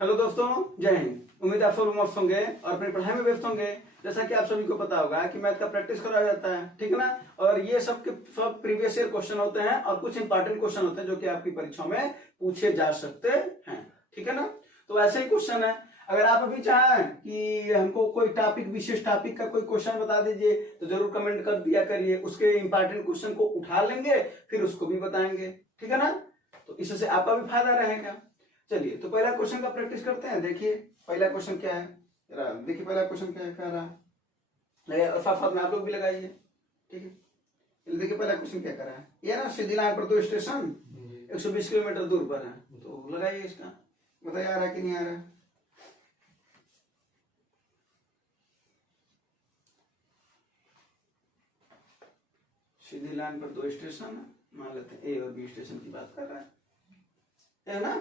Hello दोस्तों, जय हिंद। उम्मीद है आप सब मस्त होंगे और अपनी पढ़ाई में व्यस्त होंगे। जैसा कि आप सभी को पता होगा कि मैथ का प्रैक्टिस कराया जाता है, ठीक है ना। और ये सब के सब प्रीवियस ईयर क्वेश्चन होते हैं और कुछ इंपॉर्टेंट क्वेश्चन होते हैं जो कि आपकी परीक्षा में पूछे जा सकते हैं, ठीक है ना। तो ऐसे ही क्वेश्चन है। अगर आप अभी चाहें कि हमको कोई टॉपिक, विशेष टॉपिक का कोई क्वेश्चन बता दीजिए तो जरूर कमेंट कर दिया करिए। उसके इंपॉर्टेंट क्वेश्चन को उठा लेंगे, फिर उसको भी बताएंगे, ठीक है ना। तो इससे आपका भी फायदा रहेगा। चलिए, तो पहला क्वेश्चन का प्रैक्टिस करते हैं। देखिए पहला क्वेश्चन क्या है, देखिए पहला क्वेश्चन क्या कह रहा है, और साथ साथ में आप लोग भी लगाइए, ठीक है। देखिए पहला क्वेश्चन क्या कर रहा है, ये ना सीधी लाइन पर दो स्टेशन 120 किलोमीटर दूर पर है, तो लगाइए इसका। बताइए आ रहा है कि नहीं आ रहा है। सीधी लाइन पर दो स्टेशन, मान लेते हैं ए और बी स्टेशन की बात कर रहा है ना।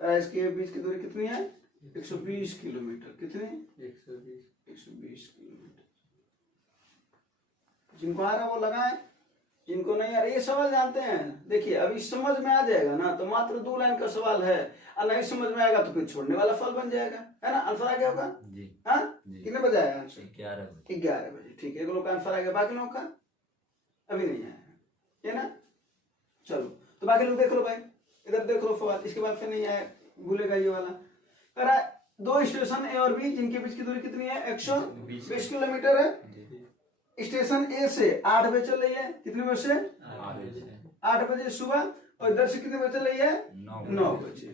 इसके बीच की दूरी कितनी है, 120 किलोमीटर। कितनी? 120 किलोमीटर। जिनको आ रहा है वो लगाए, जिनको नहीं आ रहा ये सवाल जानते हैं। देखिए अभी समझ में आ जाएगा ना तो मात्र 2 लाइन का सवाल है, और नहीं समझ में आएगा तो फिर छोड़ने वाला फल बन जाएगा, है ना। आंसर आ गया होगा जी। हाँ, कितने बजे आया आंसर? 11 बजे। ठीक है, एक लोग का आंसर आ गया, बाकी लोगों का अभी नहीं आया है ना। चलो तो बाकी लोग देख लो भाई, इधर देख लो सवाल, इसके बाद से नहीं आया भूलेगा ये वाला। कह रहा है दो स्टेशन ए और बी जिनके बीच की दूरी कितनी है, 120 किलोमीटर है। स्टेशन ए से 8 बजे चल रही है, कितने बजे से? 8 बजे सुबह, और इधर से कितने बजे चल रही है? 9 बजे।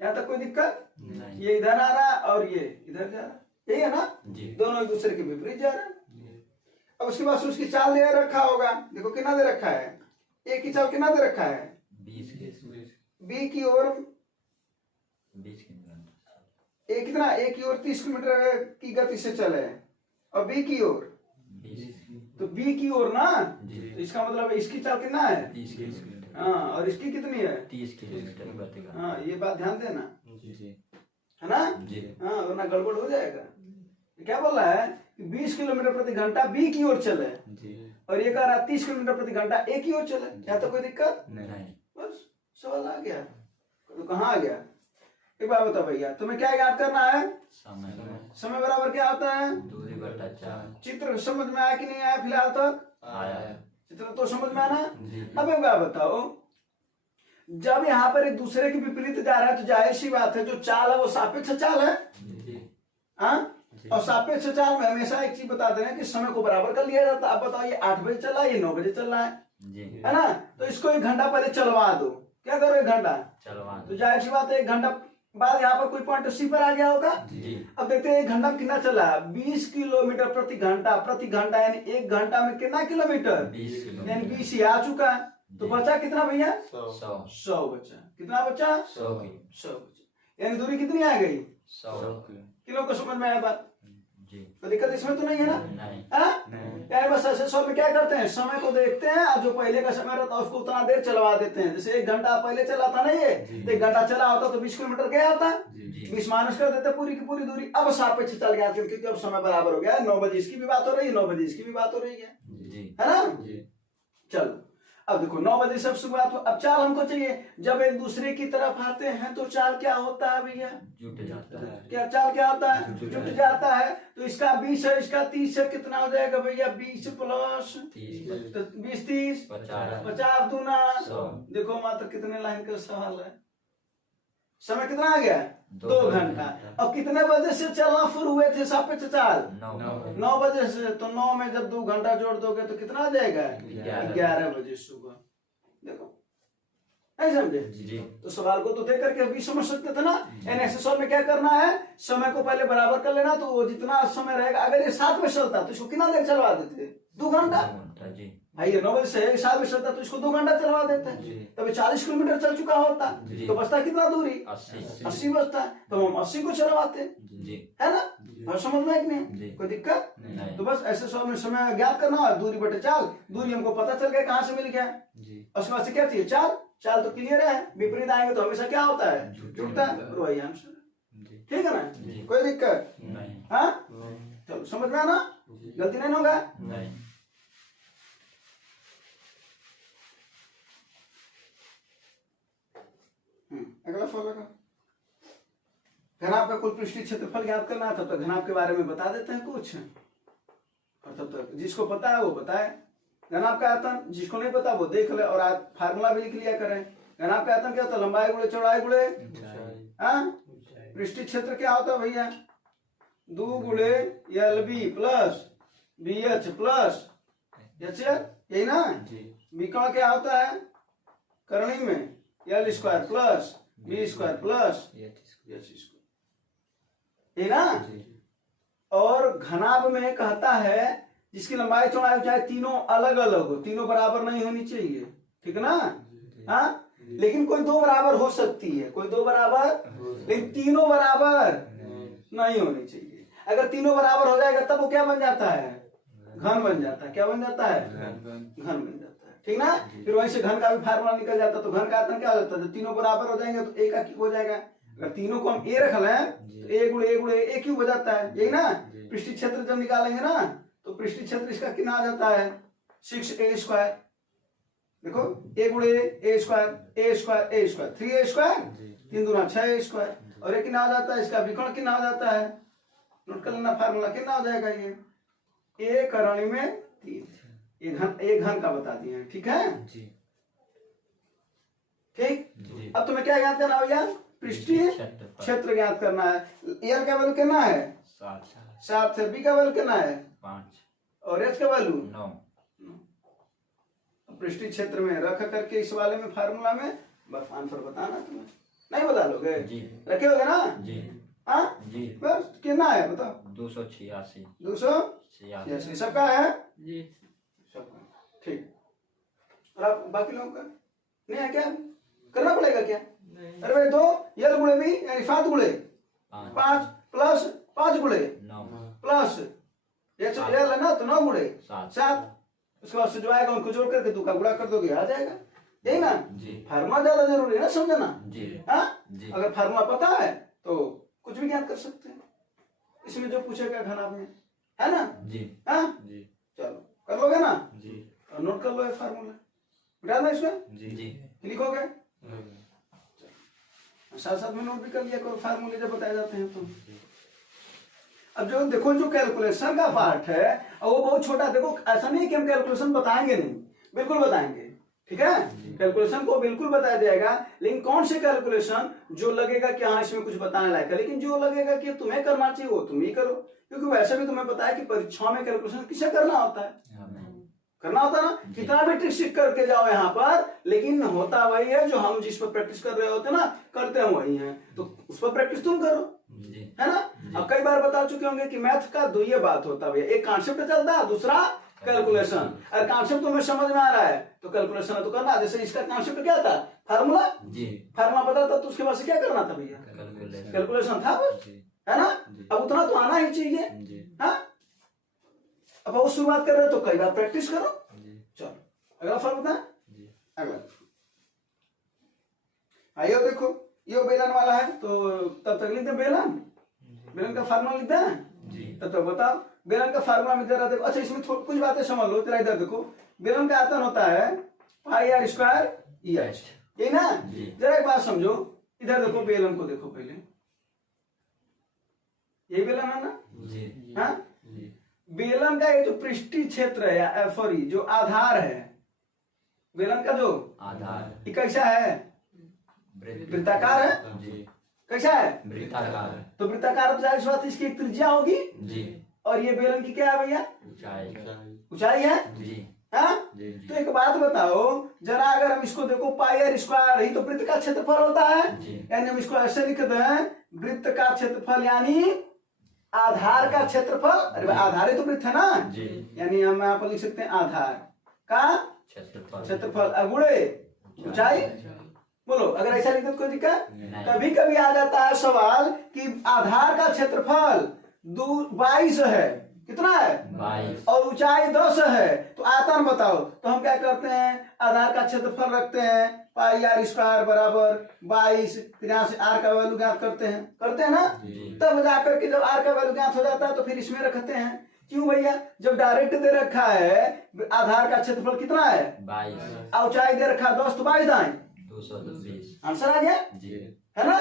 यहाँ तक कोई दिक्कत? ये इधर आ रहा है और ये इधर जा रहा है, यही है ना। दोनों एक दूसरे के विपरीत जा रहा है। अब उसके बाद उसकी चाल दे रखा होगा, देखो कितना दे रखा है, ए की चाल कितना दे रखा है, 20। बी की ओर 20 ए कितना, ए की ओर 30 किलोमीटर की गति से चले, और बी की ओर 20। तो बी की ओर ना, तो इसका मतलब इसकी चाल कितना है, 30 किलोमीटर। हाँ, और इसकी कितनी है, 30 किलोमीटर। हाँ, ये बात ध्यान देना, जी है ना। जी। हाँ, वरना गड़बड़ हो जाएगा। क्या बोल रहा है कि 20 किलोमीटर प्रति घंटा बी की ओर चले जी, और ये कह रहा है 30 किलोमीटर प्रति घंटा ए की ओर चले। क्या तो कोई दिक्कत नहीं, बस सवाल आ गया। तो कहाँ आ गया, एक बार बता भैया, तुम्हें क्या याद करना है? समय बराबर क्या होता है, दूरी बटा 4। चित्र समझ में आया कि नहीं आया फिलहाल तक? आया। चित्र तो समझ में आना। अब एक बात बताओ, जब यहाँ पर एक दूसरे के विपरीत जा रहा है तो जाहिर सी बात है जो चाल है वो सापेक्ष चाल है, हाँ। और सापेक्ष चाल में हमेशा एक चीज बता देना कि समय को बराबर कर लिया जाता है। अब बताओ ये 8 बजे चल रहा है, ये 9 बजे चल रहा है ना। तो इसको 1 घंटा पहले चलवा दो। क्या करो, 1 घंटा चलवा दो, तो जाहिर सी बात है 1 घंटा बाद यहाँ पर कोई पॉइंट सी पर आ गया होगा। अब देखते हैं 1 घंटा में कितना चला है, 20 किलोमीटर प्रति घंटा। प्रति घंटा यानी 1 घंटा में कितना किलोमीटर, यानी 20 ही आ चुका है। तो बचा कितना भैया, 100 बचा। कितना बचा, 100 बचा। यानी दूरी कितनी आ गई, 100 किलो को। समझ में आया बात जी, तो दिक्कत इसमें तो नहीं है ना। यानी बस ऐसे सॉल्व में क्या करते हैं, समय को देखते हैं और जो पहले का समय रहता है उसको उतना देर चलवा देते हैं। जैसे 1 घंटा पहले चला था ना ये, तो 1 घंटा चला होता तो 20 किलोमीटर क्या आता है, 20 माइनस कर देते पूरी की पूरी दूरी। अब सापेक्ष चल गया क्योंकि अब समय बराबर हो गया। 9 बजे इसकी भी बात हो रही है, 9 बजे इसकी भी बात हो रही है ना। चलो अब देखो 9 बजे से शुरुआत हो। अब चाल हमको चाहिए, जब एक दूसरे की तरफ आते हैं तो चाल क्या होता है भैया, जुट जाता है। क्या चाल क्या होता है, जुट जाता है। तो इसका 20 है, इसका 30 है, कितना हो जाएगा भैया, 20 प्लस 20 30 50 दूना 100। देखो मात्र कितने लाइन का सवाल है, समय कितना आ गया, 2 घंटा। और कितने बजे से चलना शुरू हुए थे सापेक्ष चाल, 9 बजे से। तो 9 में जब 2 घंटा जोड़ दोगे तो कितना आ जाएगा, 11 बजे सुबह। देखो नहीं समझे जी। तो सवाल को तो देख करके भी समझ सकते थे ना। ऐसे सवाल में क्या करना है, समय को पहले बराबर कर लेना। तो वो जितना समय रहेगा, अगर ये 7 बजे चलता तो इसको कितना देर चलवा देते, 2 घंटा जी भाई। ये 9 बजे से 7 बजे चलता तो इसको 2 घंटा चलवा देते हैं, तभी 40 किलोमीटर चल चुका होता। तो बचता कितना दूरी, 80 बचता है। तो हम 80 को चलवाते है ना। और समझ में नहीं कोई दिक्कत नहीं। तो बस ऐसे सवाल में समय ज्ञात करना है, दूरी बटे चाल। दूरी हमको पता चल गया कहाँ से मिल गया, उसके बाद से क्या चाहिए, चाल। चाल तो क्लियर है, विपरीत आएंगे तो हमेशा क्या होता है, जुटता है। वही आंसर, ठीक है ना, कोई दिक्कत नहीं। हाँ चलो समझ में आना, गलती नहीं होगा। अगला फॉलो का घनाभ का कुल पृष्ठीय क्षेत्रफल ज्ञात करना था, तो घनाभ के बारे में बता देते हैं कुछ, और तब तक जिसको पता है वो बताए। घनाभ का आयतन जिसको नहीं पता वो देख ले, और आज फार्मूला भी लिख लिया करें। घनाभ का आयतन क्या होता है? लंबाई गुणे चौड़ाई गुणे पृष्ठीय क्षेत्र क्या होता है भैया? 2 गुणे LB plus BH plus HL, यही ना? विकर्ण क्या होता है करणी में? L square plus B square plus H square, यही ना? और घनाभ में कहता है जिसकी लंबाई चौड़ाई ऊंचाई तीनों अलग अलग हो, तीनों बराबर नहीं होनी चाहिए, ठीक ना? हाँ, लेकिन कोई दो बराबर हो सकती है, कोई दो बराबर, लेकिन तीनों बराबर नहीं होनी चाहिए। अगर तीनों बराबर हो जाएगा तब वो क्या बन जाता है? घन बन जाता है। क्या बन जाता है? घन बन जाता है, ठीक ना? फिर वहीं से घन का भी फार्मूला निकल जाता है। तो घन का आयतन क्या हो जाता है? जब तीनों बराबर हो जाएंगे तो A का क्यूब हो जाएगा। अगर तीनों को हम A रख लें तो A गुणे A क्यूब हो जाता है, यही ना? पृष्ठीय क्षेत्र जब निकालेंगे ना तो पृष्ठीय क्षेत्र इसका कितना आ जाता है? 6A square. देखो A गुणे A स्क्वायर 3A स्क्वायर, 3 दूना 6A स्क्वायर, और ये कितना हो जाता है? इसका विकर्ण कितना हो जाता है? नोट कर लेना फार्मूला, कितना हो जाएगा ये? A करणी में 3, एक घन का बता दिए हैं, ठीक है? ठीक। अब तुम्हें क्या ज्ञात करना भैया? पृष्ठीय क्षेत्र ज्ञात करना है। L का वैल्यू कितना है? 7 है। B का वैल्यू कितना है? 5, और H का वैल्यू 9। पृष्ठीय क्षेत्र में रख करके इस वाले में फार्मूला में बस आंसर बताना। तुम्हें नहीं बता लोगे? रखे होगे ना? हाँ बस कितना है बताओ? 286 सबका है जी, सबका, ठीक। और आप बाकी लोगों का नहीं है? क्या करना पड़ेगा क्या? अरे भाई 2 L गुणे B यानी 7 गुणे 5 प्लस 5 गुणे 9 प्लस L है ना, तो 9 गुणे 7, उसके बाद से जो आएगा उनको जोड़ करके 2 का गुणा कर दोगे, आ जाएगा, यही ना? फार्मूला ज्यादा जरूरी है ना समझना। अगर फार्मूला पता है तो कुछ भी ज्ञात कर सकते हैं। इसमें जो पूछेगा घनाभ में, है ना? चलो कर लोगे ना? और नोट कर लो ये फार्मूला, मिटा दो इसमें, लिखोगे, साथ साथ में नोट भी कर लिया करो फार्मूले जब बताए जाते हैं तो। अब जो देखो जो कैलकुलेशन का पार्ट है और वो बहुत छोटा, देखो ऐसा नहीं कि हम कैलकुलेशन बताएंगे नहीं, बिल्कुल बताएंगे, ठीक है? कैलकुलेशन को बिल्कुल बताया जाएगा, लेकिन कौन से कैलकुलेशन जो लगेगा कि हाँ इसमें कुछ बताने लायक है, लेकिन जो लगेगा कि तुम्हें करना चाहिए वो तुम ही करो, क्योंकि वैसे भी तुम्हें पता है कि परीक्षाओं में कैलकुलेशन किसे करना होता है, करना होता है ना? कितना भी ट्रिक सीख करके जाओ यहाँ पर, लेकिन होता वही है जो हम जिस पर प्रैक्टिस कर रहे होते ना, करते हम वही हैं, तो उस पर प्रैक्टिस तुम करो, है ना? अब कई बार बता चुके होंगे कि मैथ का दो ये बात होता है, एक कॉन्सेप्ट चलता है, दूसरा कैलकुलेशन। अगर कॉन्सेप्ट तुम्हें समझ में आ रहा है तो कैलकुलेशन तो करना। जैसे इसका कॉन्सेप्ट क्या था? फार्मूला, फार्मूला पता था तो उसके बाद से क्या करना था भैया? कैलकुलेशन था बस, है ना? अब उतना तो आना ही चाहिए, हाँ? अब वो शुरुआत कर रहे हो तो कई बार प्रैक्टिस करो। चलो अगला फल बता, अगला आइयो देखो, ये बेलन वाला है तो तब तक लिखते बेलन, बेलन का फार्मूला लिखते हैं, तब तक बताओ बेलन का फार्मूला में जरा देखो। अच्छा इसमें कुछ बातें समझ लो, तेरा इधर देखो, बेलन का आयतन होता है पाई आर स्क्वायर EH, यही ना? जरा एक बात समझो, इधर देखो बेलन को देखो पहले, यही बेलन है ना? हाँ, बेलन का ये जो पृष्ठीय क्षेत्र है या सॉरी जो आधार है, बेलन का जो आधार ये कैसा है? वृत्ताकार है। कैसा है? वृत्ताकार। तो वृत्ताकार तो जाहिर सी बात इसकी एक त्रिज्या होगी जी, और ये बेलन की क्या है भैया? ऊंचाई है जी, हाँ? तो एक बात बताओ जरा, अगर हम इसको देखो पाई आर स्क्वायर ही तो वृत्त का क्षेत्रफल होता है, यानी हम इसको ऐसे लिखते हैं वृत्त का क्षेत्रफल यानी आधार का क्षेत्रफल। अरे आधार ही तो वृत्त है ना, यानी हम यहाँ पर लिख सकते हैं आधार का क्षेत्रफल गुणे ऊंचाई। बोलो अगर ऐसा लिखते तो कोई दिक्कत? कभी कभी आ जाता है सवाल कि आधार का क्षेत्रफल 22 है, कितना है? 22, और ऊंचाई 10 है, तो आयतन बताओ। तो हम क्या करते हैं? आधार का क्षेत्रफल रखते हैं पाई आर स्क्वायर बराबर 22, यहाँ से आर का वैल्यू ज्ञात करते हैं ना? तब जाकर के जब आर का वैल्यू ज्ञात हो जाता है तो फिर इसमें रखते हैं। क्यों भैया? जब डायरेक्ट दे रखा है आधार का क्षेत्रफल कितना है 22, ऊंचाई दे रखा 10, तो 22 दाएं 220, आंसर आ गया, जी है ना।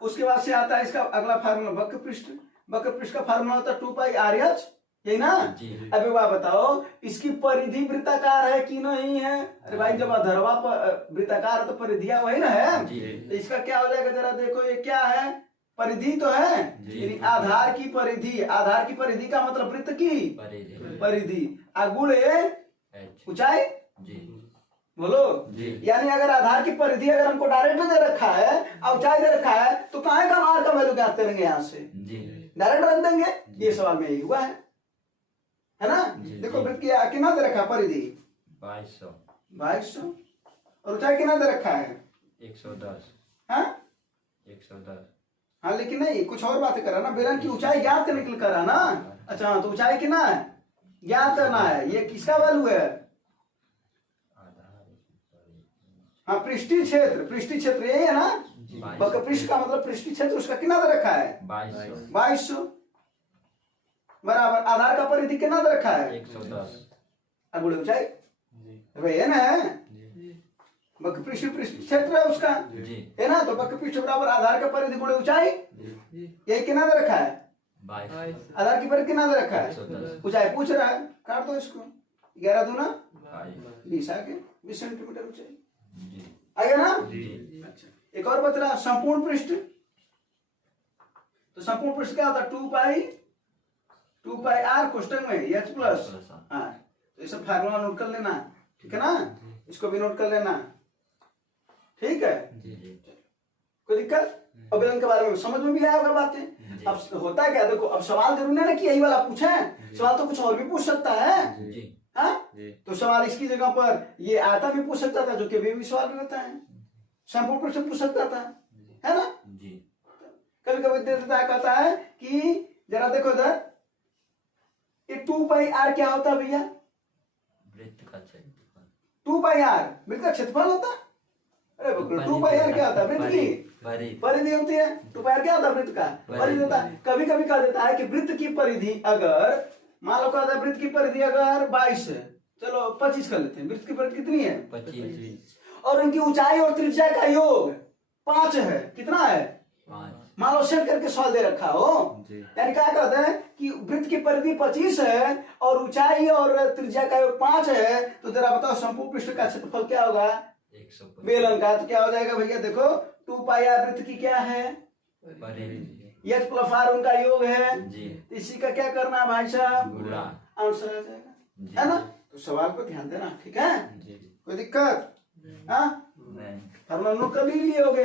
उसके बाद से आता है इसका अगला फार्मूला वक्र पृष्ठ। वक्र पृष्ठ का फार्मूला होता है 2πr/h, यही ना। जी अभी वह बताओ इसकी परिधि वृत्ताकार है कि नहीं है। अरे भाई जब अधरवा वृत्ताकार है तो परिधिया वही ना है। जी तो इसका क्या हो जाएगा जरा देखो, ये क्या है, परिधि तो है, जी। यानी आधार की परिधि। आधार की परिधि का मतलब वृत्त की परिधि परिधि, गुणे H ऊंचाई, जी बोलो। जी यानी अगर आधार की परिधि अगर हमको डायरेक्ट दे रखा है और ऊंचाई दे रखा है तो कहाँ का आर का वैल्यू ज्ञात करेंगे, यहाँ से जी डायरेक्ट रख देंगे। ये सवाल में यही हुआ है ना। जी, देखो जी। वृत्त की कितना दे रखा है, परिधि 2200 2200 और ऊंचाई कितना दे रखा है, 110 हाँ 110 हाँ। लेकिन नहीं कुछ और बातें करा ना, बेलन की ऊंचाई ज्ञात करने के लिए करा ना। अच्छा हाँ, तो ऊंचाई कितना है ज्ञात करना है। ये किसका वैल्यू है, हाँ पृष्ठीय क्षेत्र। पृष्ठीय क्षेत्र यही है ना, वक्र पृष्ठ का मतलब पृष्ठीय क्षेत्र, उसका कितना दे रखा है 2200 2200 बराबर। आधार का परिधि कितना दे रखा है 110 अब गुणे ऊंचाई, है ना। वक्र पृष्ठ पृष्ठीय क्षेत्र है उसका, जी है ना। तो वक्र पृष्ठ बराबर आधार का परिधि गुणे ऊंचाई, यही कितना दे रखा है, 22 आधार की परिधि कितना दे रखा है 110 ऊंचाई पूछ रहा है। काट दो इसको, 11 दूना 22 20 आ गए, 20 सेंटीमीटर ऊंचाई जी आ गया ना। जी अच्छा एक और बता रहा संपूर्ण पृष्ठ। तो संपूर्ण पृष्ठ क्या होता है 2πr कोष्टक में h प्लस r। तो ये सब फार्मूला नोट कर लेना, ठीक है ना। इसको भी नोट कर लेना, ठीक है। जी जी कोई दिक्कत, अभिलंब के बारे में समझ में भी आया होगा बातें। अब होता है क्या, देखो अब सवाल जरूरी है ना कि यही वाला पूछे, सवाल तो कुछ और भी पूछ सकता है, जी हाँ। तो सवाल इसकी जगह पर ये आता भी पूछ सकता था, जो कि भी सवाल भी होता है, संपूर्ण प्रश्न पूछ सकता था, है ना। जी कभी कभी देता कहता है कि जरा देखो इधर, ये 2πr क्या होता है भैया, वृत्त का क्षेत्रफल 2πr वृत्त का क्षेत्रफल होता है। अरे 2πr क्या होता है, वृत्त की परिधि होती है। 2πr क्या होता है, वृत्त का परिधि होता है। कभी कभी कह देता है कि वृत्त की परिधि अगर मान लो कहता है वृत्त की परिधि अगर 22 है, चलो 25 कर लेते हैं। वृत्त की परिधि कितनी है 25 और उनकी ऊंचाई और त्रिज्या का योग 5 है। कितना है 5 मान लो सेट करके सवाल दे रखा हो, यानी क्या कहते हैं कि वृत्त की परिधि 25 है और ऊंचाई और त्रिज्या का योग 5 है। तो जरा बताओ संपूर्ण पृष्ठ का क्षेत्रफल क्या होगा 125 बेलन का। तो क्या हो जाएगा भैया, देखो 2πr वृत्त की क्या है परिधि h प्लस r उनका योग है। जी तो इसी का क्या करना है भाई साहब, गुणा आंसर आ जाएगा, जी है ना। तो सवाल पर ध्यान देना, ठीक है। जी कोई दिक्कत, हाँ नहीं फार्मूला नोट कर ही लिए होगे,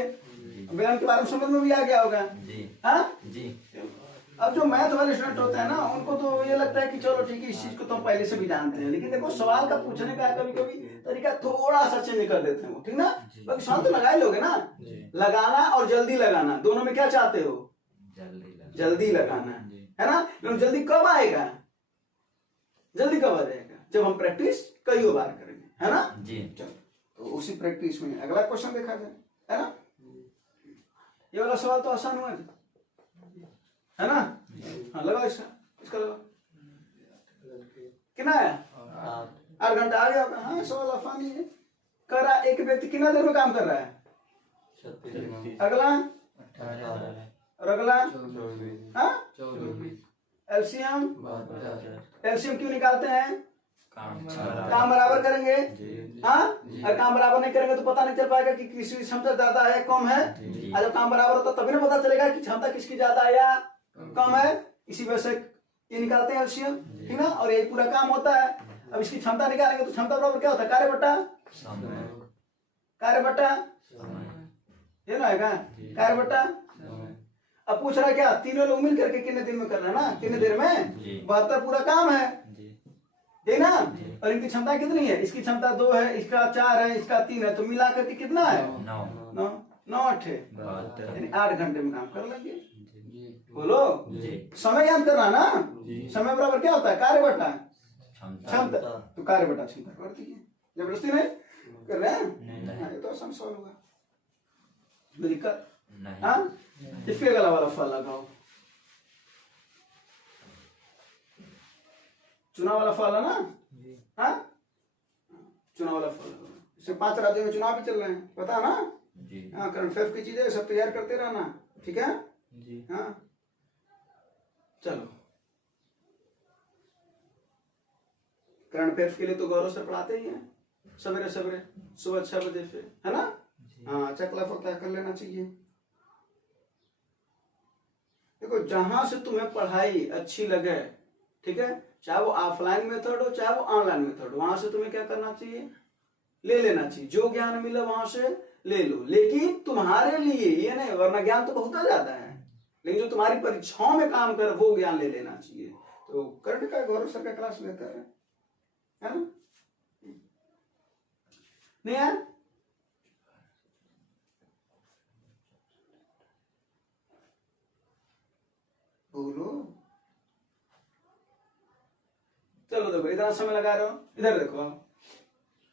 बेलन के बारे में समझ में भी आ गया होगा, जी हाँ। जी अब जो मैथ वाले स्टूडेंट होते हैं ना, उनको तो ये लगता है कि चलो ठीक है इस चीज को तो हम पहले से भी जानते हैं, लेकिन देखो सवाल का पूछने का कभी कभी तरीका थोड़ा सा चेंज कर देते हैं वो, ठीक ना। बाकी सवाल तो लगा ही लोगे ना, लगाना और जल्दी लगाना दोनों में क्या चाहते हो, जल्दी लगाना, है ना। लेकिन जल्दी कब आएगा, जल्दी कब आ जाएगा, जब हम प्रैक्टिस कई बार करेंगे, है ना। जी चलो तो उसी प्रैक्टिस में अगला क्वेश्चन देखा जाए, है ना। ये वाला सवाल तो आसान हुआ है ना। हाँ लगाओ इसका लगाओ, कितना है 8 घंटा आ गया। हाँ सवाल आसान ही है। कर रहा एक व्यक्ति कितना देर में काम कर रहा है, अगला और अगला, हाँ एलसीएम क्यों निकालते हैं, काम बराबर करेंगे, हाँ। अगर काम बराबर नहीं करेंगे तो पता नहीं चल पाएगा कि किसी की क्षमता ज्यादा है कम है। और जब काम बराबर होता तभी ना पता चलेगा कि क्षमता किसकी ज्यादा है या कम है। इसी वजह से ये निकालते हैं एलसीएम, ठीक ना। और यही पूरा काम होता है। अब इसकी क्षमता निकालेंगे तो क्षमता बराबर क्या होता है, कार्य बट्टा ये ना है कार्य बट्टा। अब पूछ रहा है क्या, तीनों लोग मिल करके कितने दिन में करना है ना, कितने देर में 72 पूरा काम है, ठीक ना। और इनकी क्षमता कितनी है, इसकी क्षमता 2 है, इसका 4 है, इसका 3 है, तो मिला करके कितना है 9 8 यानी 8 घंटे में काम कर लेंगे। बोलो समय याद करना ना, समय बराबर क्या होता है कार्य बटा क्षमता। तो कार्य बटा क्षमता कर दीजिए, जबरदस्ती नहीं कर रहे हैं। ये तो आसान सवाल होगा, कोई दिक्कत, हाँ। इसके गला वाला फल लगाओ, चुनाव वाला फल है ना, हाँ चुनाव वाला फल इसमें 5 राज्यों में चुनाव भी चल रहे हैं, पता है ना? जी हाँ, करंट अफेयर्स की चीजें सब तैयार करते रहना, ठीक है? जी हाँ चलो, करंट अफेयर्स के लिए तो गौरव से पढ़ाते ही हैं सवेरे सवेरे सुबह 6 बजे से, है ना? हाँ, चकला फकला कर लेना चाहिए। देखो, जहां से तुम्हें पढ़ाई अच्छी लगे, ठीक है, चाहे वो ऑफलाइन मेथड हो चाहे वो ऑनलाइन मेथड हो, वहां से तुम्हें क्या करना चाहिए? ले लेना चाहिए। जो ज्ञान मिले वहां से ले लो, लेकिन तुम्हारे लिए ये नहीं, वरना ज्ञान तो बहुत ज्यादा है, लेकिन जो तुम्हारी परीक्षाओं में काम करे वो ज्ञान ले लेना चाहिए। तो करंट का गौरव सर का क्लास लेता है ना? नहीं यार, बोलो। चलो देखो, इतना समय लगा रहे हो, इधर देखो।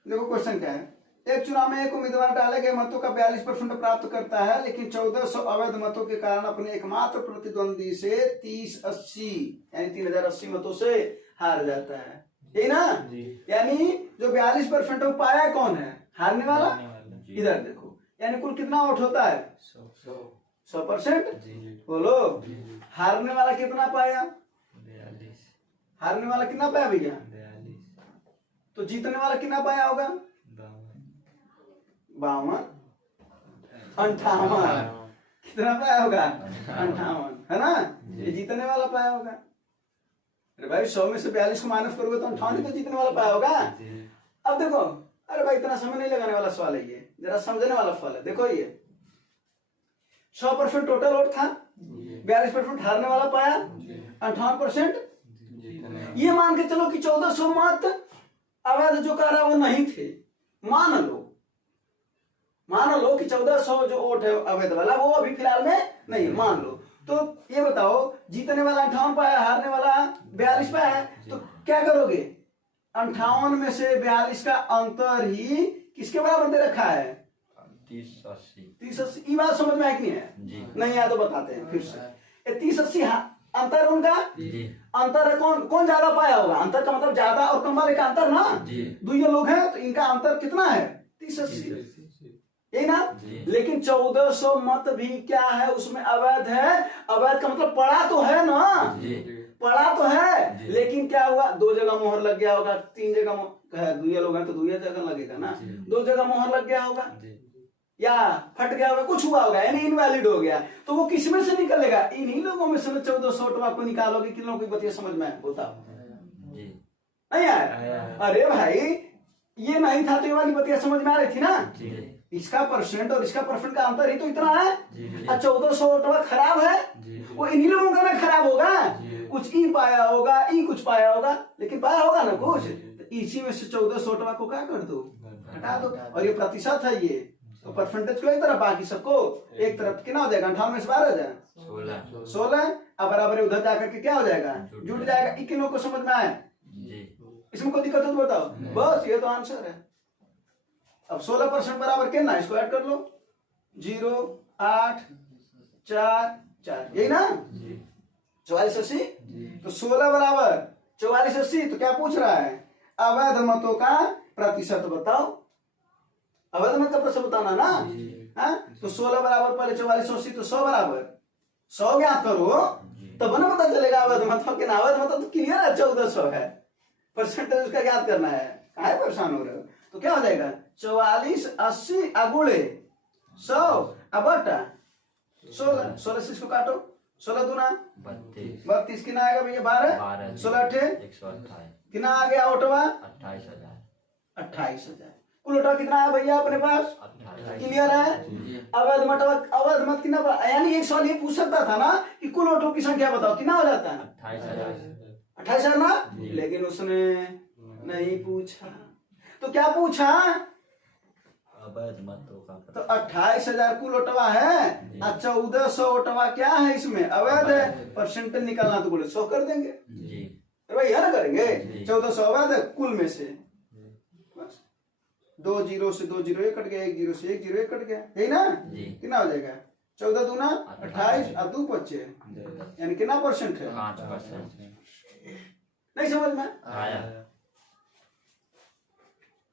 देखो क्वेश्चन क्या है। एक चुनाव में एक उम्मीदवार डाले गए मतों का 42% प्राप्त करता है, लेकिन 1400 अवैध मतों के कारण अपने एकमात्र प्रतिद्वंदी से 3080 यानी 3080 मतों से हार जाता है, यही ना? यानी जो 42% वो पाया कौन है? हारने वाला। इधर देखो, यानी कुल कितना वोट होता है? 100%। बोलो, हारने वाला कितना पाया? 42। हारने वाला कितना पाया भैया? 42। तो जीतने वाला कितना पाया होगा? 52, 58। कितना पाया होगा? 58, है ना? ये जीतने वाला पाया होगा। अरे भाई, 100 में से 42 को माइनस करोगे तो 58 तो जीतने वाला पाया होगा। अब देखो, अरे भाई इतना समय नहीं लगाने वाला सवाल है ये, जरा समझने वाला सवाल है। देखो, ये 100% टोटल वोट था, 42% हारने वाला पाया, 58%। ये मान के चलो कि 1400 मत अवैध जो कह रहा है वो नहीं थे, मान लो कि 1400 जो वोट है अवैध वाला वो अभी फिलहाल में नहीं, मान लो। तो ये बताओ, जीतने वाला 58 पाया, हारने वाला 42 पाया है, तो क्या करोगे? 58 में से 42 का अंतर ही किसके बराबर दे रखा है? 3080। ये बात समझ में आई कि नहीं है? नहीं आया तो बताते हैं फिर से। 3080 अंतर उनका अंतर है, कौन ज्यादा पाया होगा? अंतर का मतलब ज्यादा और कम वाले का अंतर ना। दो ये लोग हैं तो इनका अंतर कितना है? 3080, यही ना? लेकिन 1400 मत भी क्या है? उसमें अवैध है। अवैध का मतलब पड़ा तो है ना, पड़ा तो है, लेकिन क्या हुआ? 2 जगह मोहर लग गया होगा, 3 जगह, दुइया लोग हैं तो दुइया जगह लगेगा ना, 2 जगह मोहर लग गया होगा, या फट गया होगा, कुछ हुआ होगा, यानी इनवैलिड हो गया। तो वो किस में से निकलेगा? इन्हीं लोगों में से 1400 को निकालोगे। किन लोगों की बतिया समझ में बताओ? नहीं आया? अरे भाई, ये नहीं था तो ये वाली बतिया समझ में आ रही थी ना? इसका परसेंट और इसका परसेंट का अंतर ही तो इतना है। 1400 खराब है, वो इन्हीं लोगों का ना खराब होगा। कुछ ई पाया होगा, ई कुछ पाया होगा, लेकिन पाया होगा ना कुछ। तो इसी में से 1400 को क्या कर दो? हटा दो। और ये प्रतिशत है, ये तो परसेंटेज को एक तरफ, बाकी सबको एक तरफ। कितना हो जाएगा? 58 में से 12 हो जाएगा 16। अब बराबर उधर जाकर के क्या हो जाएगा? जुट जाएगा। इन किनों को समझ में आए? इसमें कोई दिक्कत हो तो बताओ। बस ये तो आंसर है। अब 16% बराबर कितना? इसको ऐड कर लो, 0 8 4 4, यही ना? 4480। तो 16 बराबर 4480। तो क्या पूछ रहा है? अवैध मतों का प्रतिशत बताओ। अवैध मत का प्रतिशत बताना ना। हाँ, तो 16 बराबर पहले 4480, तो 100 बराबर 100 ज्ञात करो, तब ना पता चलेगा अवैध मतों के। अवैध मत तो क्लियर है, 1400 है, परसेंटेज उसका ज्ञात करना है। काहे परेशान हो रहे हो? तो क्या हो जाएगा? 4480 अगुड़े 100 बटा 16। 16 से इसको काटो, 16 दूना 32। कितना आएगा भैया? 12 16 8 128। कितना आ गया? ओटवा 28,000। कुल ओटवा कितना है भैया अपने पास? 28। क्लियर है? अवैध मत कितना? यानी एक सवाल ये पूछ सकता था ना कि कुल ओटों की संख्या बताओ, कितना हो जाता है? 28,000 ना। लेकिन उसने नहीं पूछा, तो क्या पूछा? अवैध मतों का। तो 28,000 कुल ओटवा है, 1400 ओटवा क्या है? इसमें अवैध है। परसेंटेज निकालना तो बोले 100 कर देंगे भाई, है ना? करेंगे। 1400 अवैध है कुल में से, बस 2 0 से 2 0 कट गया, 1 0 से 1 0 कट गया, यही ना? कितना हो जाएगा? 14 दूना 28 और 2 बचे, यानी कितना परसेंट है? 5%। नहीं समझ में आया?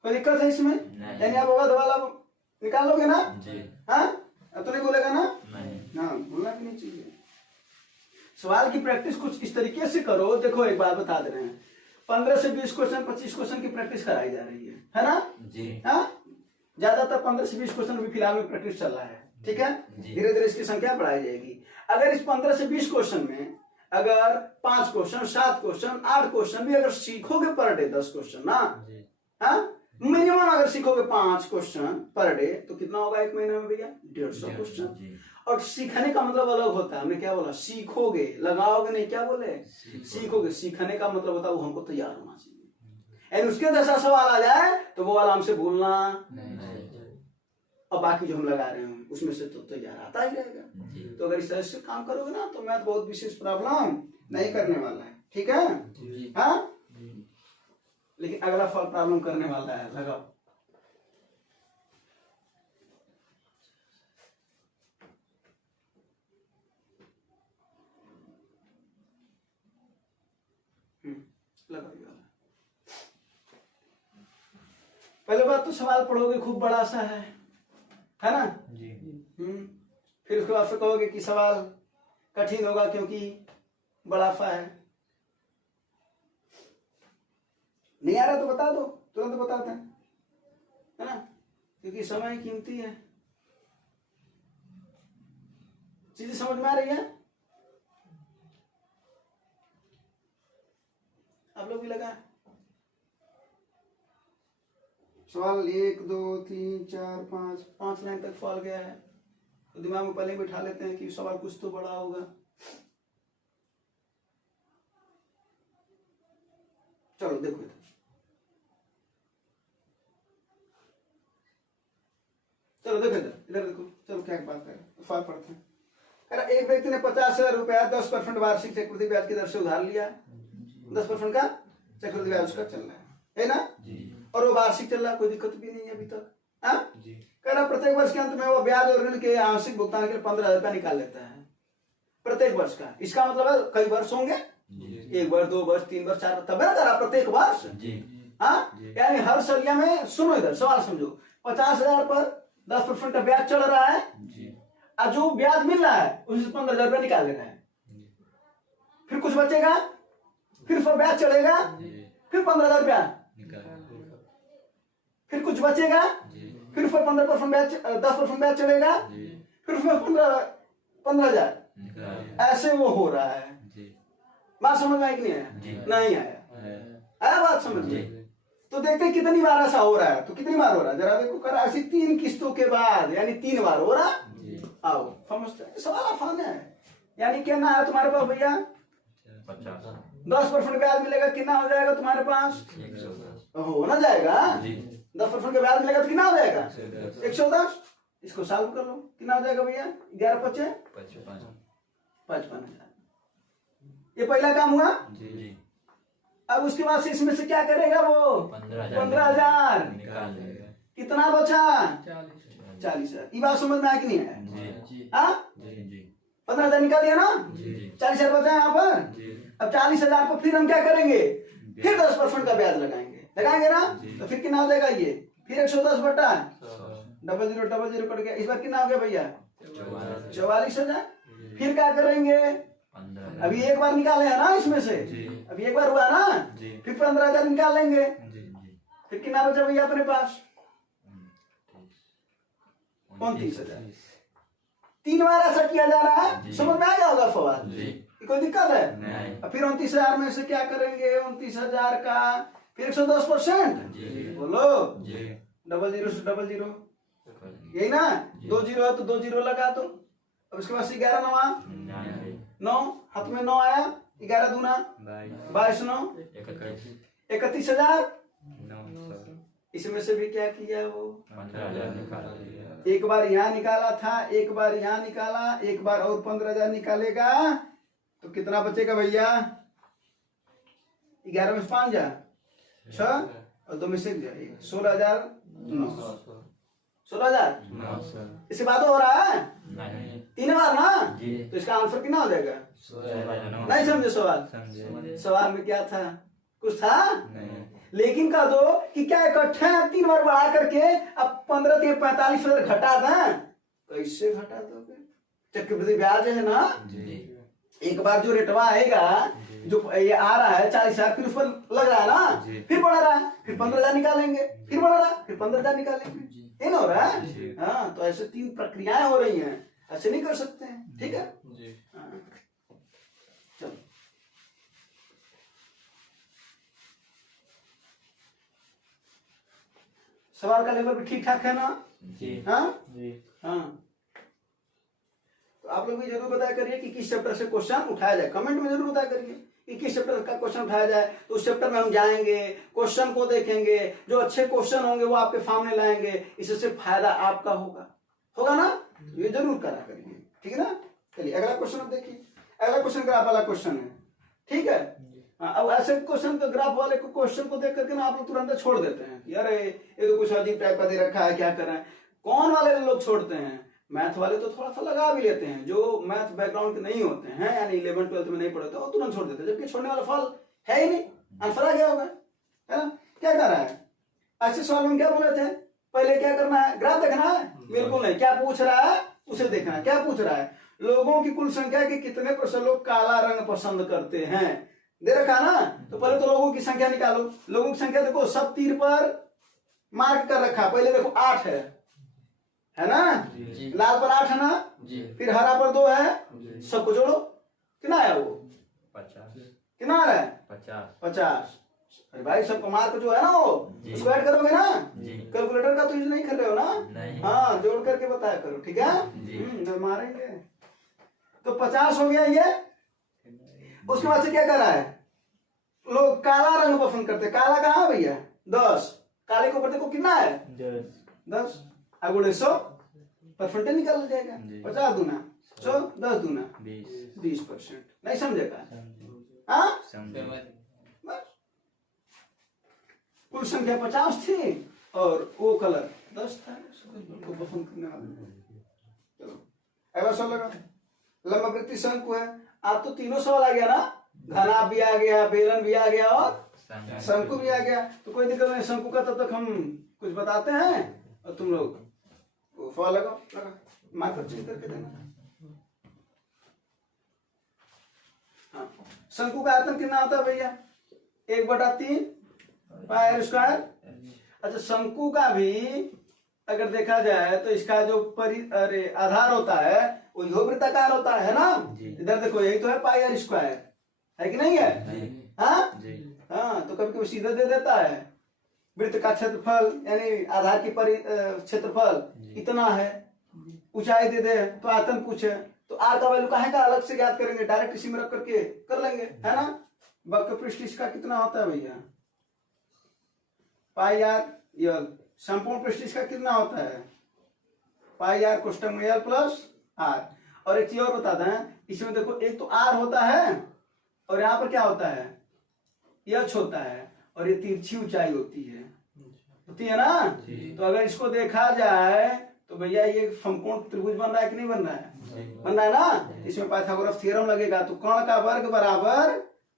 कोई दिक्कत है इसमें? नहीं। यानी आप अवध वाला निकाल लोगे ना? जी। हाँ, अब तो नहीं बोलेगा ना? नहीं। हाँ, बोलना भी नहीं चाहिए। सवाल की प्रैक्टिस कुछ इस तरीके से करो। देखो एक बात बता दे रहे हैं, 15 से 20 क्वेश्चन 25 क्वेश्चन की प्रैक्टिस कराई जा रही है ना? जी। हाँ, ज्यादातर 15 से 20 क्वेश्चन भी फिलहाल में प्रैक्टिस चल रहा है, ठीक है? जी। धीरे धीरे इसकी संख्या बढ़ाई जाएगी। अगर इस 15 से 20 क्वेश्चन में अगर 5 क्वेश्चन 7 क्वेश्चन 8 क्वेश्चन भी अगर सीखोगे पर डे 10 क्वेश्चन ना, हाँ, मिनिमम अगर सीखोगे 5 क्वेश्चन पर डे तो कितना होगा एक महीने में भैया? 150 क्वेश्चन। और सीखने का मतलब अलग होता है। हमने क्या बोला? सीखोगे, लगाओगे नहीं, क्या बोले? सीखोगे। सीखने का मतलब होता है वो हमको तैयार होना चाहिए। यानी उसके जैसा सवाल आ जाए तो वो वाला हमसे भूलना नहीं। और बाकी जो हम लगा रहे हैं उसमें से तो तैयार आता ही रहेगा। तो अगर इस तरह से काम करोगे ना तो मैथ बहुत विशेष प्रॉब्लम नहीं करने वाला है, ठीक है? हाँ, लेकिन अगला फॉल प्रॉब्लम करने वाला है। लगाओ। लगाओ। पहले बात तो सवाल पढ़ोगे खूब बड़ा सा है ना? जी। फिर उसके बाद से कहोगे कि सवाल कठिन होगा क्योंकि बड़ा सा है। नहीं आ रहा तो बता दो, तुरंत बताते हैं, है ना? क्योंकि समय कीमती है। चीजें समझ में आ रही है? आप लोग भी लगा सवाल 1 2 3 4 5 लाइन तक फॉल गया है तो दिमाग में पहले ही बैठा लेते हैं कि सवाल कुछ तो बड़ा होगा। चलो देखो इधर, चलो देखो इधर देखो। चलो क्या बात करें, सवाल पढ़ते हैं। एक व्यक्ति ने 50,000 रुपया 10% वार्षिक चक्रवृद्धि ब्याज की दर से उधार लिया। 10% का चक्रवृद्धि ब्याज उसका चल रहा है ना? और वो वार्षिक चल रहा है, कोई दिक्कत भी नहीं है अभी तक। हाँ, कह रहा प्रत्येक वर्ष के अंत में वो ब्याज और ऋण के आंशिक भुगतान के लिए 15,000 रुपया निकाल लेता है प्रत्येक वर्ष का। इसका मतलब है कई वर्ष होंगे, 1 वर्ष 2 वर्ष 3 वर्ष 4 तब करा प्रत्येक वर्ष। हाँ, यानी हर सलिया में, सुनो इधर सवाल समझो, 50,000 पर 10% का ब्याज चल रहा है और जो ब्याज मिल रहा है उससे 15,000 रुपया निकाल लेना है। फिर कुछ बचेगा, फिर उसपर ब्याज चढ़ेगा, फिर 15,000 रुपया, फिर कुछ बचेगा, फिर उस पर 15% ब्याज 10% ब्याज चढ़ेगा, फिर उसमें 15,000। ऐसे वो हो रहा है। बात समझ में आई कि नहीं आया? नहीं आया बात समझ में? तो देखते हैं कितनी बार ऐसा हो रहा है। तो कितनी बार हो रहा है जरा देखो, करा ऐसी 3 किस्तों के बाद, यानी 3 बार हो रहा। आओ समझते, सवाल आसान है। यानी कितना है तुम्हारे पास भैया? 10% ब्याज मिलेगा, कितना हो जाएगा तुम्हारे पास? हो ना जाएगा। 10% का ब्याज मिलेगा तो कितना हो जाएगा? 110। इसको सॉल्व कर लो, कितना हो जाएगा भैया? 11 5 55,000। ये पहला काम हुआ। अब उसके बाद से इसमें से क्या करेगा वो? 15,000 कितना बचा? 40,000। ये बात समझ में आया कि नहीं आया? 15,000 निकाल दिया ना, 40,000 बचा यहाँ पर। अब 40,000 को फिर हम क्या करेंगे? फिर 10% का ब्याज लगाएंगे ना, तो फिर कितना हो जाएगा ये? फिर 110 बटा 0000 कट गया। इस बार कितना हो गया भैया? 44,000। फिर क्या करेंगे? अभी एक बार निकाले है ना इसमें से, अभी एक बार हुआ ना, फिर 15,000 निकाल लेंगे। फिर कितना बचा भैया अपने पास? 29,000। 3 बार ऐसा किया जा रहा है। समझ में आ जाएगा सवाल? कोई दिक्कत है? फिर 29,000 में से क्या करेंगे? 29,000 का फिर 110%। बोलो 00 से 00, यही ना? 2 जीरो है तो 2 जीरो लगा दो। अब इसके बाद 11 9 हाथ में 9 आया, 11 दूना 22 9 31,000। इसमें से भी क्या किया वो? 15,000 एक बार यहाँ निकाला था, एक बार यहाँ निकाला, एक बार और 15,000 निकालेगा तो कितना बचेगा भैया? 11 में 5 जा 6 और 2 में से 16,900। 16,000। इससे बात हो रहा है? 3 बार ना, तो इसका आंसर कितना हो जाएगा? नहीं समझे सवाल? सवाल में क्या था? कुछ था? लेकिन कह दो कि क्या इकट्ठे 3 बार बढ़ा करके अब 15 से 45 घटा दें, कैसे घटा दोगे? चक्रवृद्धि ब्याज है ना, एक बार जो रेटवा आएगा, जो ये आ रहा है 40,000, फिर उस पर लग रहा है ना, फिर बढ़ रहा है, फिर 15,000 निकालेंगे, फिर बढ़ रहा है, फिर 15,000 निकालेंगे, ये ना हो रहा है। हाँ, तो ऐसे 3 प्रक्रियाएं हो रही हैं, ऐसे नहीं कर सकते हैं, ठीक है। हाँ। चलो सवाल का लेवल भी ठीक ठाक है ना? हाँ हाँ। तो आप लोग भी जरूर बताया करिए कि किस चैप्टर से क्वेश्चन उठाया जाए, कमेंट में जरूर बताया करिए कि किस चैप्टर का क्वेश्चन उठाया जाए। तो उस चैप्टर में हम जाएंगे, क्वेश्चन को देखेंगे, जो अच्छे क्वेश्चन होंगे वो आपके सामने लाएंगे, इससे फायदा आपका होगा ना? तो ये जरूर करा करिए, ठीक है ना। चलिए अगला क्वेश्चन आप देखिए, अगला क्वेश्चन ग्राफ वाला क्वेश्चन है, ठीक है। अब ऐसे क्वेश्चन को, ग्राफ वाले को क्वेश्चन को देख करके ना आप लोग तुरंत छोड़ देते हैं, यार ये तो कुछ अजीब टाइप का दे रखा है, क्या कर रहे हैं। कौन वाले लोग छोड़ते हैं? मैथ वाले तो थोड़ा सा लगा भी लेते हैं, जो मैथ बैकग्राउंड के नहीं होते हैं, यानी 11th 12th में नहीं पढ़ते, वो तुरंत छोड़ देते हैं, जबकि छोड़ने वाला फल है ही नहीं, आंसर आ गया होगा, है ना। क्या कर रहा है? अच्छे सवाल में क्या बोले थे, पहले क्या करना है? ग्राफ देखना है? बिल्कुल नहीं। क्या पूछ रहा है उसे देखना है। क्या पूछ रहा है? लोगों की कुल संख्या के कितने % लोग काला रंग पसंद करते हैं, दे रखा ना। तो पहले तो लोगों की संख्या निकालो। लोगों की संख्या देखो, सब तीर पर मार्क कर रखा। पहले देखो 8 है ना, लाल पर 8 है ना, फिर हरा पर 2 है, सबको जोड़ो, कितना आया? वो 50। कितना आ रहा है? 50। अरे भाई सबको मार्क जो है ना, वो उसको ऐड करोगे ना, कैलकुलेटर का तो यूज नहीं कर रहे हो ना। हाँ, जोड़ करके बताया करो, ठीक है। मारेंगे तो 50 हो गया ये। उसके बाद से क्या कर रहा है? लोग काला रंग पसंद करते। काला कहाँ है भैया? 10। काले के ऊपर देखो कितना है? 10। अगुड़े 100 परसेंटेज निकल जाएगा। 50 दूना 100, 10 दूना 20%। नहीं समझेगा? हाँ, बस कुल संख्या 50 थी और वो कलर 10 था, उसको पसंद करने वाले। चलो अगला सवाल लगा, लंबवृत्तीय शंकु है। आप तो तीनों सवाल आ गया ना, घनाभ भी आ गया, बेलन भी आ गया और शंकु भी आ गया। तो कोई दिक्कत नहीं, शंकु का तब तक हम कुछ बताते हैं और तुम लोग सवाल लगाओ, मार्कर चेंज करके देना। हाँ, शंकु का आयतन कितना होता है भैया? 1/3 पाई स्क्वायर। अच्छा, शंकु का भी अगर देखा जाए तो इसका जो आधार होता है वो वृत्ताकार होता है ना। इधर देखो, यही तो है पाई आर स्क्वायर, है कि नहीं है? हाँ हाँ, तो कभी कभी सीधा दे देता है वृत्त का क्षेत्रफल, यानी आधार की क्षेत्रफल इतना है, ऊंचाई दे दे तो आयतन पूछे तो आर का वैल्यू काहे का अलग से ज्ञात करेंगे, डायरेक्ट इसी में रख करके कर लेंगे, है ना। वक्र पृष्ठ इसका कितना होता है भैया? पाई आर यल। संपूर्ण पृष्ठ इसका कितना होता है? पाई आर कोष्टक यल प्लस आर। और एक चीज और बता दें, इसमें देखो एक तो आर होता है और यहाँ पर क्या होता है? यच होता है, और ये तिरछी ऊंचाई होती है ना। तो अगर इसको देखा जाए तो भैया ये समकोण त्रिभुज बन रहा है कि नहीं बन रहा है? बन रहा है ना। इसमें पाइथागोरस थ्योरम लगेगा, तो कर्ण का वर्ग बराबर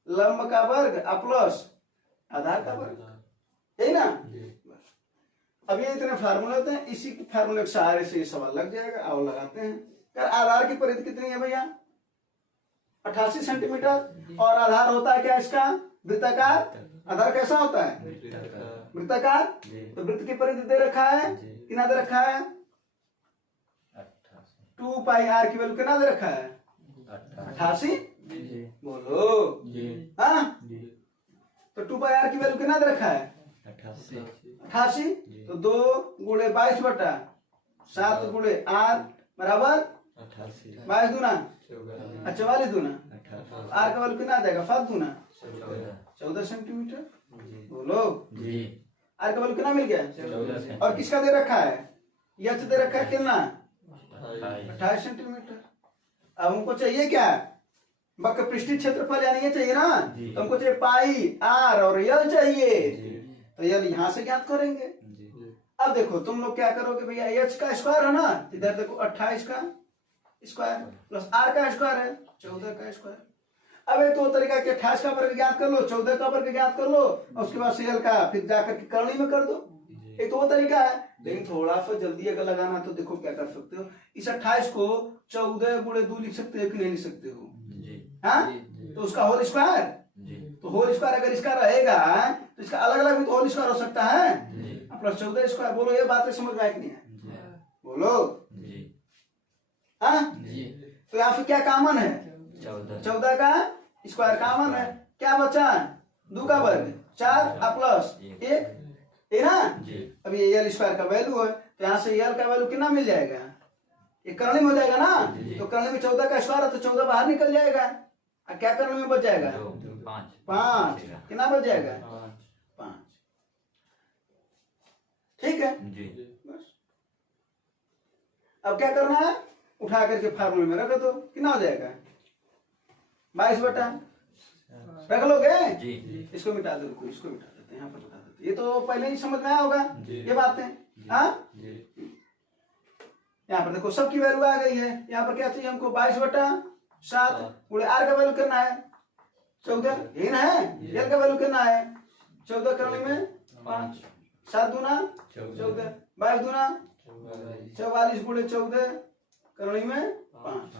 लंब का वर्ग प्लस आधार का वर्ग, है ना। अब ये इतने फार्मूले होते हैं, इसी फार्मूले के सहारे से ये सवाल लग जाएगा। आओ लगाते हैं। आधार की परिधि कितनी है भैया? 88 सेंटीमीटर। और आधार होता है क्या इसका? वृत्ताकार। आधार कैसा होता है? वृत्ताकार। तो वृत्त की परिधि दे रखा है, कितना दे रखा है? 2 पाई आर की वैल्यू कितना दे रखा है? 88। बोलो हाँ। तो 2 पाई आर की वैल्यू कितना दे रखा है? 88। तो 2 गुणे 22/7 गुणे आर बराबर 22 दूना 44 दूना। आर का वैल्यू कितना आ जाएगा? 7 दूना 14 सेंटीमीटर। बोलो आर का वैल्यू कितना मिल गया? और किसका दे रखा है? यच दे रखा है कितना? 28 सेंटीमीटर। अब हमको चाहिए क्या? वक्र पृष्ठीय क्षेत्रफल, यानी ये चाहिए ना। तो हमको चाहिए पाई आर और यल चाहिए, तो यल यहां से ज्ञात करेंगे। अब देखो तुम लोग क्या करोगे भैया, एच का स्क्वायर है ना, इधर देखो 28 का स्क्वायर प्लस आर का स्क्वायर है 14 का स्क्वायर। अब एक तो तरीका कि 28 का वर्ग ज्ञात कर लो, 14 का वर्ग ज्ञात कर लो, और उसके बाद CL का फिर जाकर के करनी में कर दो। एक तो वो तरीका है, लेकिन थोड़ा सा जल्दी अगर लगाना तो देखो क्या कर सकते हो, इस 28 को 14 गुणे 2 लिख सकते हो कि नहीं लिख सकते हो? हाँ, तो उसका होल स्क्वायर, तो होल स्क्वायर अगर इसका रहेगा तो इसका अलग अलग भी तो होल स्क्वायर हो सकता है, प्लस 14 स्क्वायर। बोलो ये बात समझ में आए कि नहीं है? बोलो। हाँ, तो यहाँ पे क्या कॉमन है? 14 का स्क्वायर कॉमन है, क्या बचा? 2 का वर्ग 4 प्लस 1 है ना। अब ये एल स्क्वायर का वैल्यू है, तो यहाँ से एल का वैल्यू कितना मिल जाएगा? ये करने में हो जाएगा ना, तो करने में 14 का स्क्वायर है तो 14 बाहर निकल जाएगा, और क्या करने में बच जाएगा? 5 कितना बच जाएगा? 5। ठीक है, बस। अब क्या करना है? उठा करके फार्मूले में रख दो, कितना हो जाएगा? 22 बटा, रख लोगे? इसको मिटा दो, इसको मिटा देते हैं, यहाँ पर बता देते। ये तो पहले ही समझ में आया होगा ये बातें। हाँ, यहाँ पर देखो सबकी वैल्यू आ गई है। यहाँ पर क्या चाहिए हमको? 22 बटा 7 गुणे आर का वैल्यू करना है 14, यही ना है। एल का वैल्यू करना है 14 करने में 5, 7 दूना 14, 22 दूना 44 गुणे 14 करने में 5,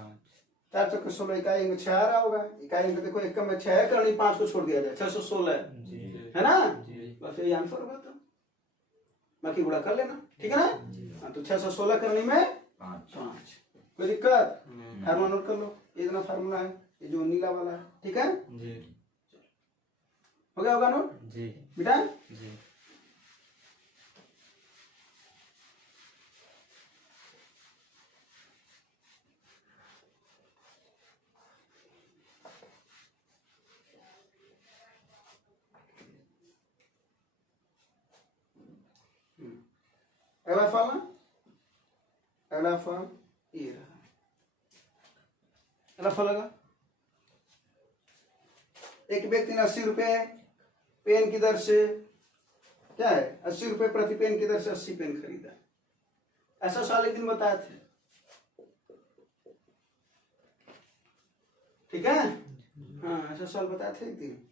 4 चक्कर 16, इकाई में 6 आ रहा होगा। इकाई में देखो एक में 6 है, करनी 5 को छोड़ दिया जाए 616 है ना, बस यही आंसर होगा। तो बाकी गुणा कर लेना, ठीक है ना। तो 616 करने में 5, कोई दिक्कत? फार्मूला नोट कर लो, ये इतना फार्मूला है, ये जो नीला वाला है, ठीक है। हो गया होगा नोट बेटा? अगला फल, अगला फल ये रहा। अगला फल लगा, एक व्यक्ति ने 80 रुपए पेन की दर से, क्या है, 80 रुपए प्रति पेन की दर से 80 पेन खरीदा। ऐसा सवाल एक दिन बताए थे, ठीक है। हाँ, ऐसा सवाल बताए थे एक दिन।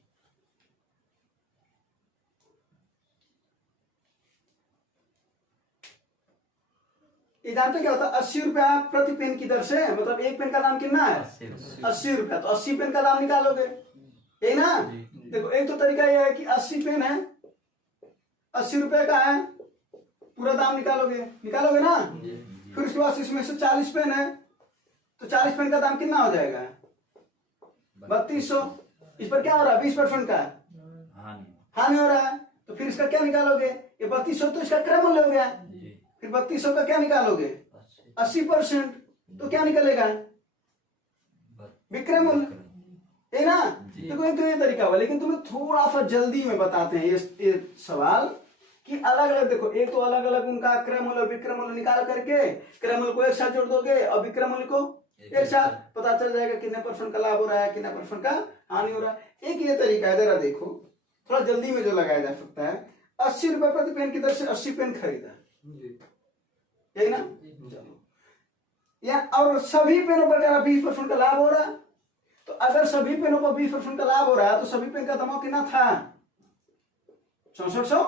ये जानते क्या होता है? 80 रुपया प्रति पेन की दर से, मतलब एक पेन का दाम कितना है? 80 रुपया, तो 80 पेन का दाम निकालोगे, यही ना। देखो एक तो तरीका यह है कि 80 पेन है, 80 रुपए का है, पूरा दाम निकालोगे ना। फिर उसके बाद इसमें से 40 पेन है, तो 40 पेन का दाम कितना हो जाएगा? 3200। इस पर क्या हो रहा है? 20% का हानि हो रहा है, तो फिर इसका क्या निकालोगे? ये 3200 तो इसका क्रय मूल्य हो गया, फिर 3200 का क्या निकालोगे? 80%, तो क्या निकलेगा? विक्रय मूल्य, है ना। देखो एक तो ये तरीका हुआ, लेकिन तुम्हें थोड़ा सा जल्दी में बताते हैं ये सवाल कि अलग अलग, देखो एक तो अलग अलग उनका क्रय मूल्य और विक्रय मूल्य निकाल करके क्रय मूल्य को एक साथ जोड़ दोगे और विक्रय मूल्य को एक साथ, पता चल जाएगा कितने % का लाभ हो रहा है, कितने % का हानि हो रहा है। एक ये तरीका है, जरा देखो थोड़ा जल्दी में जो लगाया जा सकता है। 80 रुपए प्रति पेन की दर से 80 पेन खरीदा, यही ना। चलो, या और सभी पेनों पर 20% का लाभ हो रहा है, तो अगर सभी पेनों पर 20% का लाभ हो रहा है तो सभी पेन का दाम कितना था? 6400।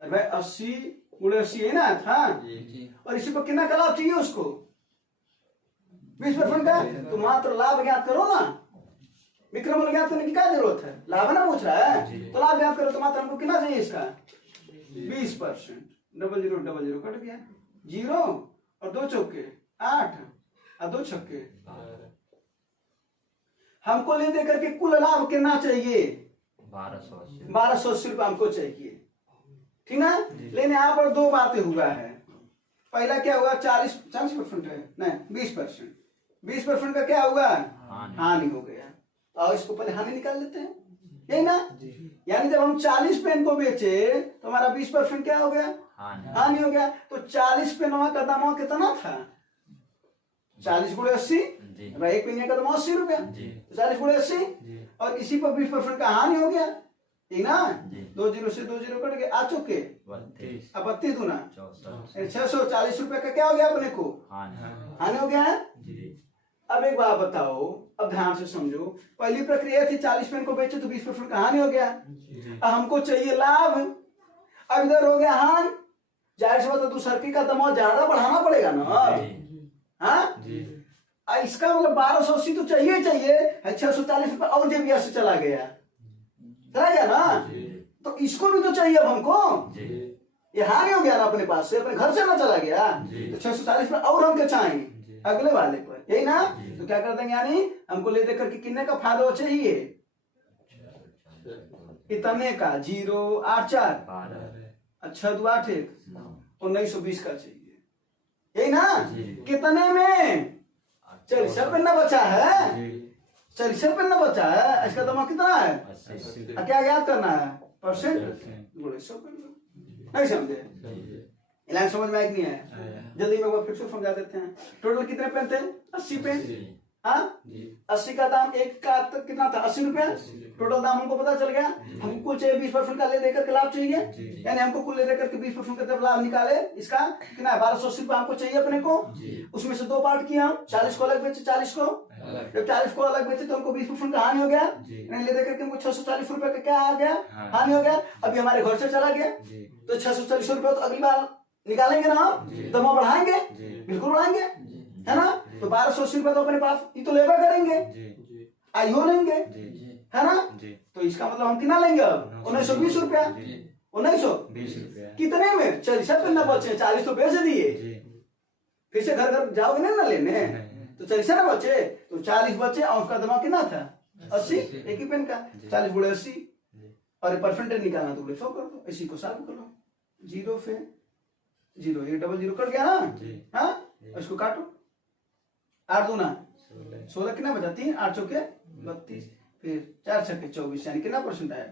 अरे भाई 80 गुणे 80 है ना था, और इसी पर कितना का लाभ चाहिए उसको? 20% का, तो मात्र लाभ ज्ञात करो ना, विक्रय मूल्य ज्ञात करने की क्या जरूरत है? लाभ ना पूछ रहा है, तो लाभ ज्ञात करो, तो मात्र हमको कितना चाहिए इसका? 20%। 0000 कट गया, 0 और 2 चौके 8 और 2 छक्के, हमको ले दे करके कुल लाभ कितना चाहिए? 1280 रुपये हमको चाहिए, ठीक ना। लेकिन यहाँ पर 2 बातें हुआ है। पहला क्या हुआ? 40% है, नहीं 20%। 20% का क्या हुआ? हानि हो गया, और इसको पहले हानि निकाल लेते हैं, यही ना। यानी जब हम 40 पेन को बेचे तो हमारा 20% क्या हो गया? हानि हो गया। तो 40 पेनों का दाम कितना था? 40 गुणे 80, एक पेन का दाम 80 रुपया, 40 गुणे 80, और इसी पर 20% का हानि हो गया, ठीक ना। 2 0 से 2 0 कट गए, आ चुके 32 दूना 640 रुपए का क्या हो गया? अपने को हानि हो गया है। अब एक बात बताओ, अब ध्यान से समझो, पहली प्रक्रिया थी 40 पेन को बेचे तो 20% का हानि हो गया। अब हमको चाहिए लाभ, अब इधर हो गया हानि। जाहिर सी बात है दूसरकी का दबाव ज्यादा बढ़ाना पड़ेगा ना। हाँ, इसका मतलब 1280 तो चाहिए ही चाहिए, 640 रुपये और जेबिया से चला गया ना, तो इसको भी तो चाहिए अब हमको। ये हानि हो गया ना, अपने पास से, अपने घर से ना चला गया, तो 640 रुपये और हम क्या चाहेंगे अगले वाले पर, यही ना। तो क्या कर देंगे, यानी हमको ले देकर के कितने का फायदा चाहिए, इतने का 0 8 4 अच्छा 2 8 1 1920 का चाहिए, यही ना। कितने में 40 रुपये ना बचा है, 40 रुपये ना बचा है, इसका दमा कितना है, क्या याद करना है, परसेंट गुणे 100 कर लो। नहीं समझे, लाइन समझ में आई नहीं है, जल्दी में वो फिर से समझा देते हैं। टोटल कितने पेन थे, 80 पेन। हाँ, 80 का दाम, एक का कितना था, 80 रुपया। टोटल दाम हमको पता चल गया। हमको कुल चाहिए 20% का ले देकर के लाभ चाहिए, यानी हमको कुल ले देकर के 20% का लाभ निकाले। इसका कितना है, 1280 रुपया हमको चाहिए अपने को। उसमें से 2 पार्ट किया, 40 को अलग बेचे, 40 को जब 40 को अलग बेचे तो हमको 20% का हानि हो गया, ले देकर के हमको 640 रुपए का क्या आ गया, हानि हो गया। अभी हमारे घर से चला गया तो 640 रुपये तो अगली बार निकालेंगे ना, दमा बढ़ाएंगे, बिल्कुल बढ़ाएंगे, है ना। तो 1280 रुपये तो अपने पास ये तो लेबर करेंगे, आईओ लेंगे, है ना। तो इसका मतलब हम कितना लेंगे अब, 1920 रुपया। 1920 कितने में, 40 रुपये न बचे, 40 तो बेच दिए, फिर से घर घर जाओगे नहीं ना लेने, तो 40 ना बचे, तो 40 बचे और उसका दमा कितना था, 80, एक ही पेन का 40 गुणे 80, और परसेंटेज निकालना तो बोले 100 कर दो, इसी को सॉल्व कर लो। 0 से 0, ये डबल 0 कट गया ना। हाँ, इसको काटो, 8 दूना 16, कितना बचा, 3 8 चौके 32, फिर 4 छक्के 24, यानी कितना परसेंट आया,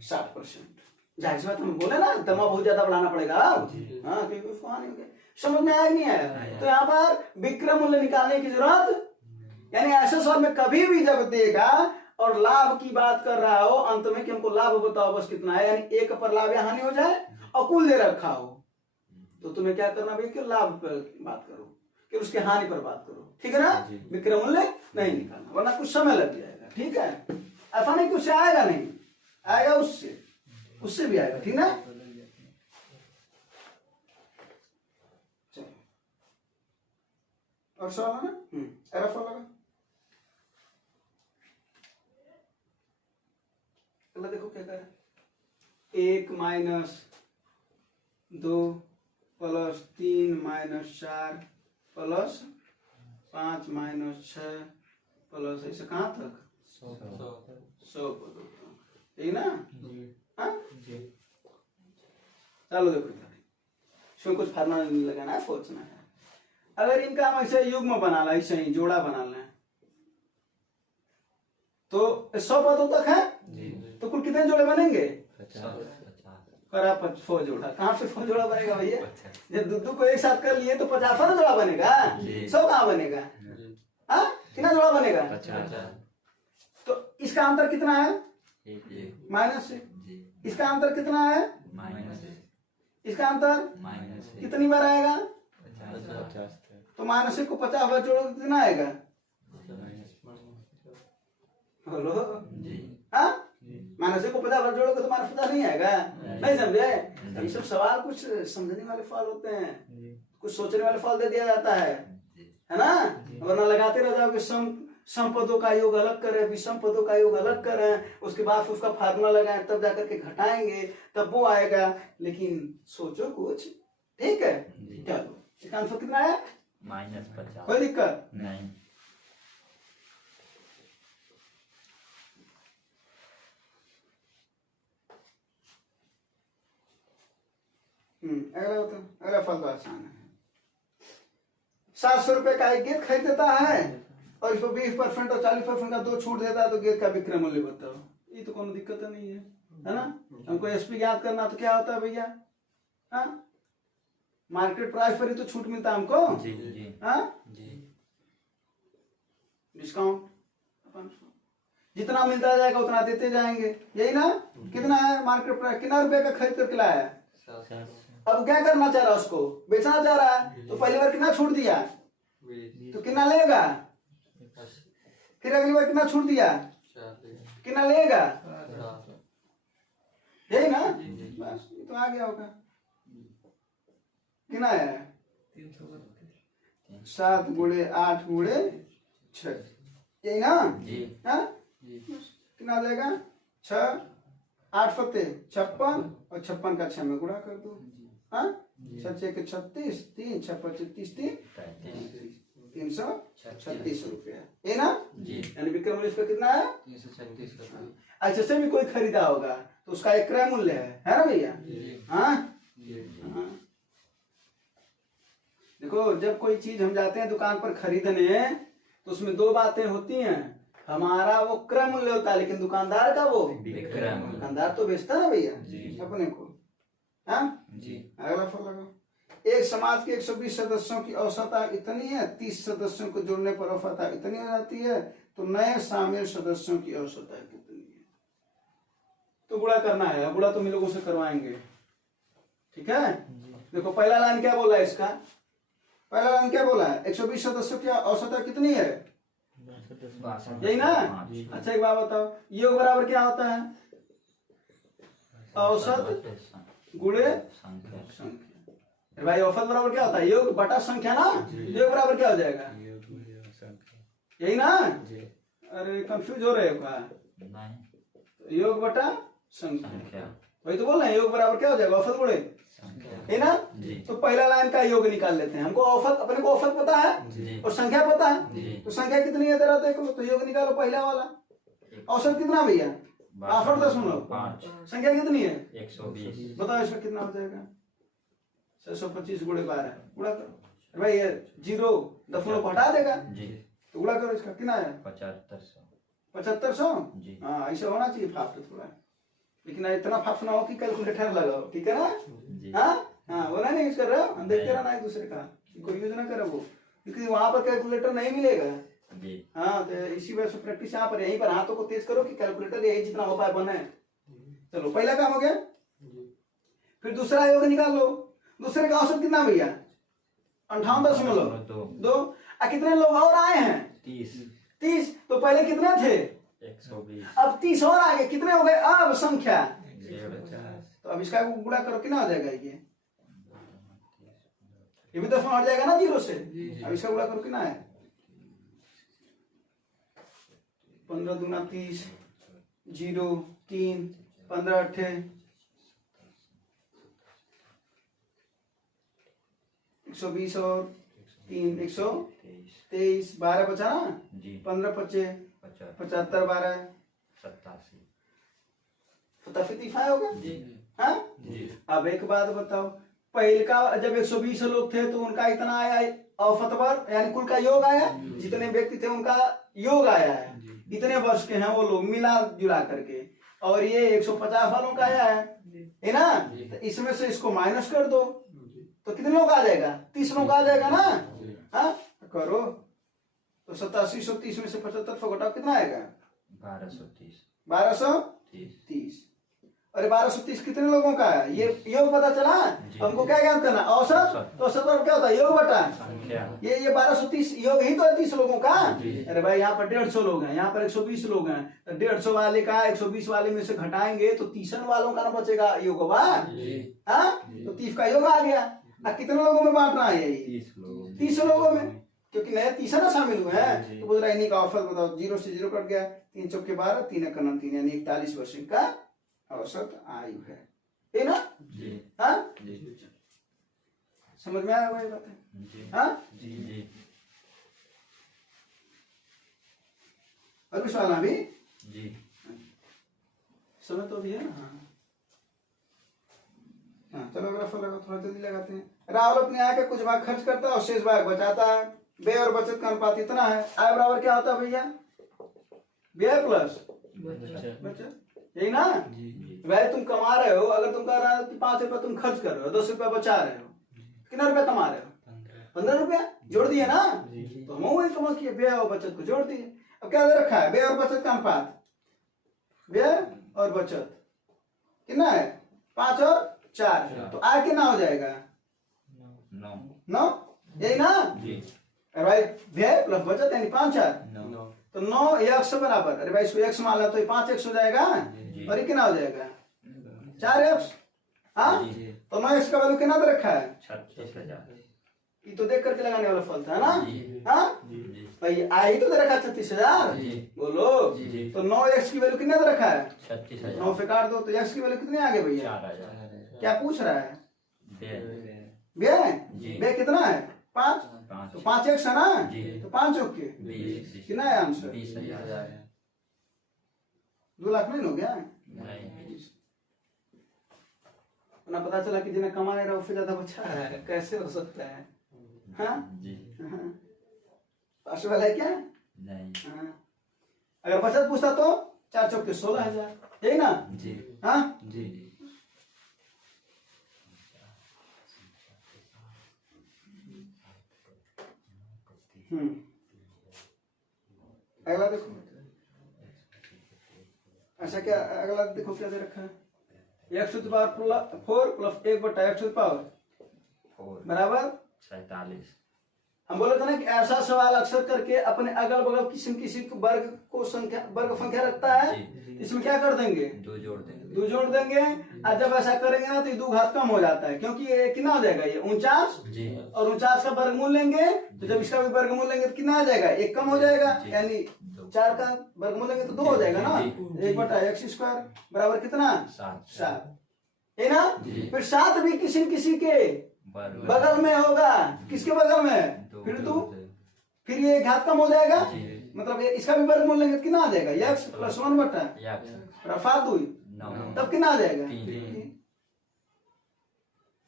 60%। जाहिर सी बात हम बोले ना, दमा बहुत ज्यादा बढ़ाना पड़ेगा। हाँ, क्योंकि उसको हानि हो गया, समझ में आया नहीं आया। तो यहाँ पर विक्रय मूल्य निकालने की जरूरत, यानी ऐसे सवाल में कभी भी जब देगा और लाभ की बात कर रहा हो अंत में कि हमको लाभ बताओ बस कितना है, यानी एक पर लाभ या हानि हो जाए और कुल दे रखा हो, तो तुम्हें क्या करना भाई कि लाभ पर बात करो, कि उसके हानि पर बात करो, ठीक है ना। विक्रय मूल्य नहीं निकालना, वरना कुछ समय लग जाएगा, ठीक है। ऐसा नहीं कि उससे आएगा, नहीं आएगा, उससे भी आएगा, ठीक ना। और सवाल है ना, एरफ लगा, देखो क्या करें, 1 minus 2 plus 3 minus 4 plus 5 minus 6 plus ऐसे कहाँ तक 100 यही ना। हाँ, चलो देखो इसमें कुछ फार्मूला नहीं लगाना है, सोचना है। अगर इनका हम ऐसे युग्म बनाना, ऐसे ही जोड़ा बनाना है, तो 100 पदों तक है, तो कुल कितने जोड़े बनेंगे, 50 जोड़ा। कहाँ से 100 जोड़ा बनेगा भैया, जब दूध को एक साथ कर लिए तो 50 जोड़ा बनेगा, 100 कहाँ बनेगा। हाँ, कितना जोड़ा बनेगा, तो इसका अंतर कितना है, माइनस से। इसका अंतर कितना है, इसका अंतर कितनी बार आएगा, तो माइनस को 50 बार जोड़ो कितना आएगा, बोलो। हाँ, माइनस को 50 बार जोड़ोगे तो माइनस 50 नहीं आएगा, नहीं समझे। ये सब सवाल कुछ समझने वाले फल होते हैं, कुछ सोचने वाले फल दे दिया जाता है ना। वरना लगाते रह जाओगे, सम पदों का योग अलग करें, विषम पदों का योग अलग करें, उसके बाद उसका फार्मूला लगाएं, तब जाकर के घटाएंगे, तब वो आएगा। लेकिन सोचो कुछ, ठीक है। चलो, इसका आंसर कितना है, -50, कोई दिक्कत नहीं। अगला होता, अगला फल तो आसान है। 700 रुपए का एक गेट खरीद देता है और इसको 20% और 40% का 2 छूट देता है, तो गेट का विक्रय मूल्य बताओ। ये तो कोई दिक्कत नहीं है ना। हमको एसपी ज्ञात करना, तो क्या होता है भैया, हाँ, मार्केट प्राइस पर ही तो छूट मिलता है हमको। हाँ, डिस्काउंट जितना मिलता जाएगा उतना देते जाएंगे, यही ना। कितना है मार्केट प्राइस, कितना रुपए का खरीद करके लाया है, अब क्या करना चाह रहा है, उसको बेचना चाह रहा है, तो पहली बार कितना छूट दिया, तो कितना लेगा? फिर अगली बार कितना छूट दिया? कितना लेगा? यही ना, बस ये तो आ गया होगा। कितना है? 7 गुणे 8 गुणे 6, यही ना? हाँ, कितना आ जाएगा? 6 8 फते 56 और 56 का 6 में गुणा कर दो। हाँ, 6 के 36, 3 6 35 336 रुपया, ये ना? यानी विक्रय मूल्य इसका कितना है? 336 का। अच्छा, से भी कोई खरीदा होगा तो उसका एक क्रय मूल्य है ना भैया? हाँ, देखो जब कोई चीज हम जाते हैं दुकान पर खरीदने तो उसमें 2 बातें होती हैं। हमारा वो क्रय मूल्य होता है, लेकिन दुकानदार का वो विक्रय मूल्य। दुकानदार तो बेचता है ना भैया अपने को। हाँ, अगला फल लगाओ। एक समाज के 120 सदस्यों की औसत आय इतनी है, 30 सदस्यों को जोड़ने पर औसत आय इतनी हो जाती है, तो नए शामिल सदस्यों की औसत आय कितनी है? तो गुणा करना है। गुणा तो हम लोगों से करवाएंगे, ठीक है? देखो पहला लाइन क्या बोला है इसका? पहला लाइन क्या बोला है? 120 सदस्यों की औसत आय कितनी है? यही ना? अच्छा एक बात बताओ, योग बराबर क्या होता है? औसत गुणे संख्या। भाई औसत बराबर क्या होता है? योग बटा संख्या ना? योग बराबर क्या हो जाएगा? यही ना? अरे कंफ्यूज हो रहे हो क्या? योग बटा संख्या, वही तो बोल रहे हैं। योग बराबर क्या हो जाएगा? औसत गुणे, है ना? तो पहला लाइन का योग निकाल लेते हैं। हमको औसत, अपने को औसत पता है और संख्या पता है, तो संख्या कितनी है जरा देखो। तो योग निकालो पहला वाला। औसत कितना भैया? 62.5। संख्या कितनी है? 120। बताओ इसमें कितना हो जाएगा? 625 गुणे 12 गुणा करो भाई, ये 0 दशमलव को हटा देगा तो गुणा करो। इसका कितना है? 7500। हाँ, ऐसा होना चाहिए फास्ट थोड़ा, लेकिन इतना फास्ट ना हो कि कैलकुलेटर लगाओ, ठीक है ना? हाँ, वो नहीं यूज कर रहे हो, हम देखते रहना एक दूसरे का, कोई यूज ना करे वो, क्योंकि वहां पर कैलकुलेटर नहीं मिलेगा। हाँ, तो इसी वजह से प्रैक्टिस यहाँ पर, यहीं पर हाथों को तेज करो कि कैलकुलेटर यही जितना हो पाए बने। चलो पहला काम हो गया। फिर दूसरा योग निकाल लो। दूसरे का औसत कितना भैया? 58.2। कितने लोग और आए हैं? 30। तो पहले कितने थे? 120। अब 30 और आगे कितने हो गए? अब संख्या, तो अब इसका गुणा करो, कितना हो जाएगा? ये भी 10 में हट जाएगा ना 0 से। अब इसका गुणा करो, कितना है? 15 दूना 30, 0 3 15 8 120 और 3 123, 12 बचा ना? 15 5 75 12 87। फटाफट होगा। हाँ, अब एक बात बताओ, पहले का जब 120 लोग थे तो उनका इतना आया औसत वर्ग, यानी कुल का योग आया, जितने व्यक्ति थे उनका योग आया है, इतने वर्ष के हैं वो लोग मिला जुला करके, और ये 150 वालों का आया है ना? तो इसमें से इसको माइनस कर दो तो कितने लोग आ जाएगा? 30 लोग आ जाएगा ना? हाँ, करो तो 8730 में से 75 घटाओ, कितना आएगा? 1230। अरे 1230 कितने लोगों का है? ये योग पता चला। हमको क्या ज्ञान करना? औसत। तो औसत और क्या होता है? योग बटा ये 1230 योग ही तो है 30 लोगों का। अरे भाई यहाँ पर 150 लोग हैं, यहाँ पर 120 लोग हैं, तो 150 वाले का 120 वाले में से घटाएंगे तो 30 वालों का ना बचेगा योग। हाँ, तो 30 का योग आ गया। कितने लोगों में बांटना है? यही 30 लोगों में, क्योंकि नए 30 ना शामिल हुए हैं। तो बोल रहा है इन्हीं का औसत बताओ। 0 से 0 कट गया, 3 चौके 12, 3 एक 3, यानी 41 वर्ष का औसत आयु है ना? हाँ, समझ में आया हुआ ये बात है? हाँ, और भी सवाल अभी समय तो अभी है ना? हाँ, चलो अगला फल लगा, थोड़ा जल्दी लगाते हैं। राहुल अपने आय का कुछ भाग खर्च करता है और शेष भाग बचाता है। व्यय और बचत का अनुपात इतना है। आय बराबर क्या होता है भैया? व्यय प्लस बचत, यही ना? व्यय तुम कमा रहे हो, अगर तुम कह रहे हो कि 5 रुपया तुम खर्च कर रहे हो, 10 रुपया बचा रहे हो, कितना रुपया कमा रहे हो? 15 रुपया जोड़ दिए ना? तो हम वही कमा किए, व्यय और बचत को जोड़ दिए। अब क्या दे रखा है? व्यय और बचत का अनुपात, व्यय और बचत कितना है? 5 और 4। तो आय कितना हो जाएगा? 9, यही ना? अरे भाई व्यय प्लस बचत यानी 5 4 9 तो 9 x बराबर, अरे भाई इसको x मान लो तो ये 5x हो जाएगा जी। और ये कितना हो जाएगा 4x। हाँ जी। तो 9x का वैल्यू कितना दे रखा है, 36,000 ये तो देख करके लगाने वाला फल था ना। जी। हाँ जी। भाई आई तो दे रखा है 36,000 जी। बोलो। जी। तो 9x की वैल्यू कितना दे रखा है 36,000 9 से काट दो तो x की वैल्यू कितने आ गए भैया, 4,000 क्या पूछ रहा है व्यय व्यय, जी। व्यय कितना है 5 तो 5x है ना जी। तो 5 के 20 कितना है आंसर 20,000 2 लाख नहीं हो गया। नहीं ना पता चला कि जिन्हें कमाने रहा उससे ज्यादा बचा है, कैसे हो सकता है। हाँ जी। पास वाला है क्या। नहीं हाँ। अगर बचत पूछता तो 4 चौके 16,000 यही ना। जी। हाँ जी। अगला देखो, अच्छा क्या अगला देखो क्या दे रखा है x to the power 4 plus 1 बटा x टू द पावर 4 बराबर 47 हम बोले थे ना कि ऐसा सवाल अक्सर करके अपने अगल बगल किसी किसी वर्ग को संख्या वर्ग संख्या रखता है, इसमें क्या कर देंगे 2 जोड़ देंगे 2 जोड़ देंगे। और जब ऐसा करेंगे ना तो ये 2 घात कम हो जाता है, क्योंकि ये कितना हो जाएगा ये 49 जी। और 49 का वर्गमूल लेंगे तो जब इसका भी वर्गमूल लेंगे तो कितना आ जाएगा 1 कम हो जाएगा, जी। यानी 4 का वर्गमूल लेंगे तो 2 हो जाएगा ना। जी। 1 बटा x स्क्वायर बराबर कितना 7 है ना। जी। फिर 7 भी किसी न किसी के बगल में होगा, किसके बगल में फिर 2 फिर ये घात कम हो जाएगा, जी। मतलब ये इसका भी वर्गमूल लेंगे तो कितना आ जाएगा x प्लस 1 बटा रफा 2 9 तब कितना आ जाएगा 3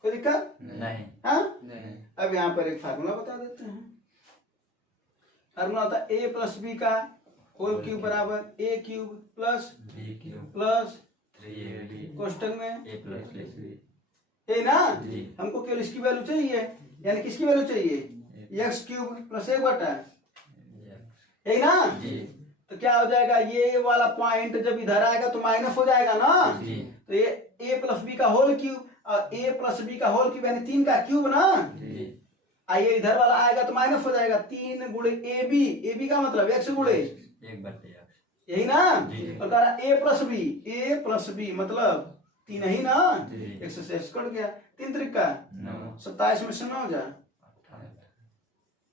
कोई दिक्कत। नहीं हाँ नहीं अब यहाँ पर एक फार्मूला बता देते हैं। फार्मूला होता है a प्लस बी का होल क्यूब बराबर a cube plus b cube plus 3ab कोष्टक में a प्लस b है ना। जी। हमको केवल इसकी वैल्यू चाहिए, यानी किसकी वैल्यू चाहिए x क्यूब प्लस 1 बटा है ना। जी। तो क्या हो जाएगा ये वाला पॉइंट जब इधर आएगा तो माइनस हो जाएगा ना। जी। तो ये a प्लस बी का होल क्यूब और a प्लस बी का होल क्यूब यानी 3 का क्यूब ना। जी। आइए इधर वाला आएगा तो माइनस हो जाएगा 3 गुणे ए बी का मतलब x गुणे 1 बटे यही ना। जी। और कह रहा a प्लस बी मतलब 3 ही ना, जी। 1 से कट गया 3 त्रिका 27 में से 9 जा,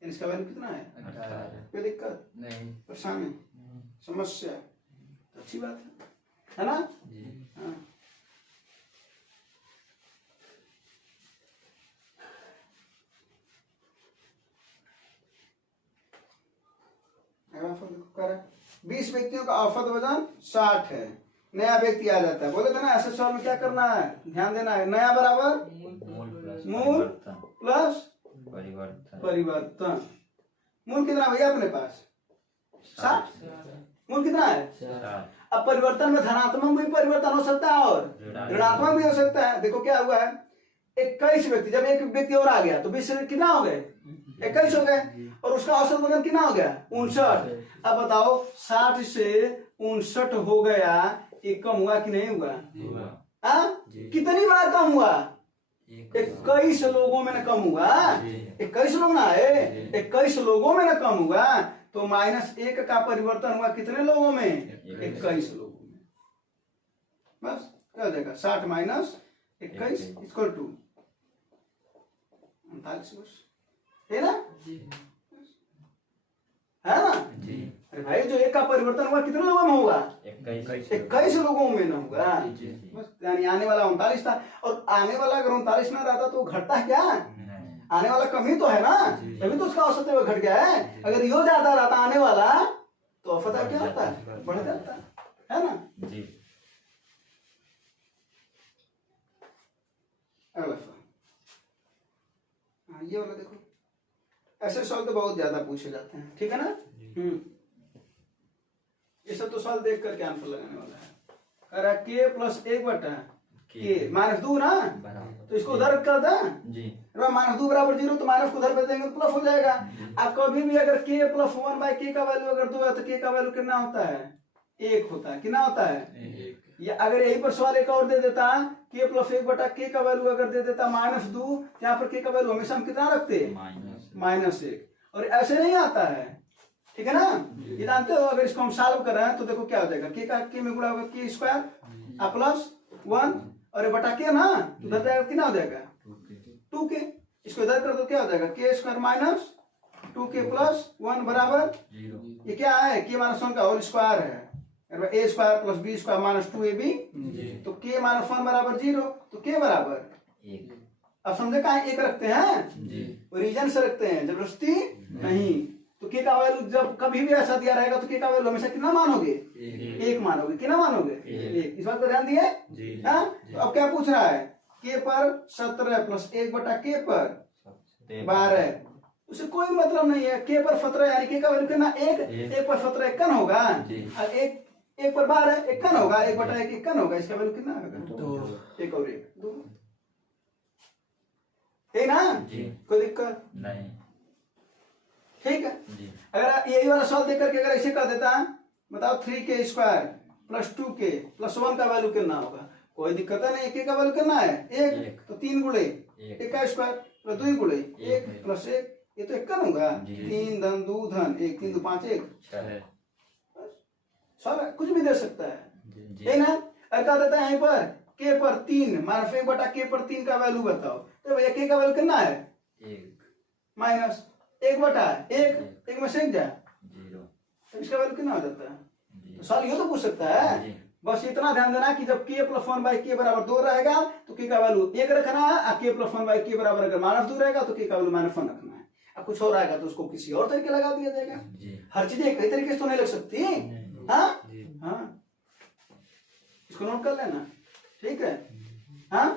इसका वैल्यू कितना है 18 कोई दिक्कत नहीं परेशानी समस्या तो अच्छी बात है ना। जी। हाँ। अगला फल देखो क्या है 20 व्यक्तियों का औसत वजन 60 है, नया व्यक्ति आ जाता है। बोले थे ना ऐसे सवाल में क्या करना है ध्यान देना है, नया बराबर मूल प्लस परिवर्तन। मूल कितना भैया अपने पास 60, मूल कितना है। अब परिवर्तन में धनात्मक भी परिवर्तन हो सकता है और ऋणात्मक भी हो सकता है। देखो क्या हुआ है 21 व्यक्ति, जब एक व्यक्ति और आ गया तो 20 कितना हो गए 21 हो गए और उसका औसत वजन कितना हो गया 59। अब बताओ 60 से 59 हो गया, ये कम हुआ कि नहीं हुआ। कितनी बार कम हुआ 21 लोगों में न कम हुआ, 21 लोग ना है 21 लोगों में न कम हुआ तो -1 का परिवर्तन हुआ कितने लोगों में 21 लोगों में। बस क्या हो जाएगा 60 माइनस 21 इक्वल टू 39 वर्ष है ना। है ना। अरे भाई जो 1 का परिवर्तन हुआ कितने लोगों में होगा 21 लोगों में ना होगा। बस यानी आने वाला 39 था और आने वाला अगर 39 ना रहता तो घटता क्या, आने वाला कम ही तो है ना, तभी तो उसका औसत घट गया है। अगर यो ज्यादा रहता आने वाला तो औसत क्या होता है बढ़ जाता है ना। अगला ये वाला देखो, ऐसे सवाल तो बहुत ज्यादा पूछे जाते हैं ठीक है ना। ये सब तो सवाल देख करके आंसर लगाने वाला है। कह रहा के प्लस 1 बटा के -2 ना, तो इसको उधर कर दें -2 बराबर 0 तो माइनस को उधर पे देंगे तो प्लस हो जाएगा। अब कभी भी अगर के प्लस 1 बाई के का वैल्यू अगर 2 है तो के का वैल्यू कितना होता है 1 होता है। कितना होता है या अगर यही पर सवाल एक और दे देता के प्लस 1 बटा के का वैल्यू अगर दे देता -2, यहाँ पर के का वैल्यू हमेशा हम कितना रखते -1 और ऐसे नहीं आता है, ठीक है ना। ये जानते हो अगर इसको हम सॉल्व कर रहे हैं तो देखो क्या हो जाएगा, के का के में गुणा होगा के स्क्वायर आ प्लस 1 और ये बटा के ना, तो उधर जाएगा कितना हो जाएगा 2k, इसको इधर कर दो क्या हो जाएगा के स्क्वायर माइनस 2k प्लस 1 बराबर 0 ये क्या है के माइनस 1 का होल स्क्वायर है, A square plus B square minus 2ab, तो के माइनस 1 बराबर 0, तो के बराबर 1 अब समझे कहा एक रखते हैं, जी रीजन से रखते हैं, जबरदस्ती नहीं। तो के का वैल्यू जब कभी भी ऐसा दिया रहेगा तो के का वैल्यू हमेशा कितना मानोगे, 1 मानोगे, कितना मानोगे 1। इस बात को ध्यान दिए। हाँ तो अब क्या पूछ रहा है, के पर 17 प्लस 1 बटा के पर 12, उसे कोई मतलब नहीं है, के पर 17 यानी के का वैल्यू कितना 1, 1 पर 17 इक्कन होगा, और 1 पर 12 इक्कन होगा, 1 बटा 1 इक्कन होगा, इसका वैल्यू कितना होगा 2, 1 और 1 2, ठीक ना, कोई दिक्कत नहीं, ठीक है। जी अगर यही वाला सवाल देख करके अगर ऐसे कर देता है, बताओ 3k square plus 2k plus 1 का वैल्यू कितना होगा, कोई दिक्कत नहीं, एक का वैल्यू कितना है 1, तो 3 गुणे 1 का स्क्वायर प्लस 2 गुणे 1 प्लस 1, ये तो इक्कन होगा, 3 धन 2 धन 1 3 2 5 1 सवाल कुछ भी दे सकता है, ठीक ना। और क्या देता है यहीं पर के पर 3 माइनस 1 बटा के पर 3 का वैल्यू बताओ, तो भैया के का वैल्यू कितना है 1 माइनस 1 बटा 1 में से 1 जाए 0 तो इसका वैल्यू कितना हो जाता है, जी तो सवाल ये तो पूछ सकता है। जी बस इतना ध्यान देना कि जब k प्लस 1 बाई के बराबर 2 रहेगा तो k का वैल्यू 1 रखना है, और k प्लस 1 बाई के बराबर अगर माइनस 2 रहेगा तो k का वैल्यू माइनस 1 रखना है। अब कुछ और आएगा तो उसको किसी और तरीके लगा दिया जाएगा, जी हर चीज एक ही तरीके से तो नहीं लग सकती। हाँ हाँ इसको नोट कर लेना, ठीक है। हाँ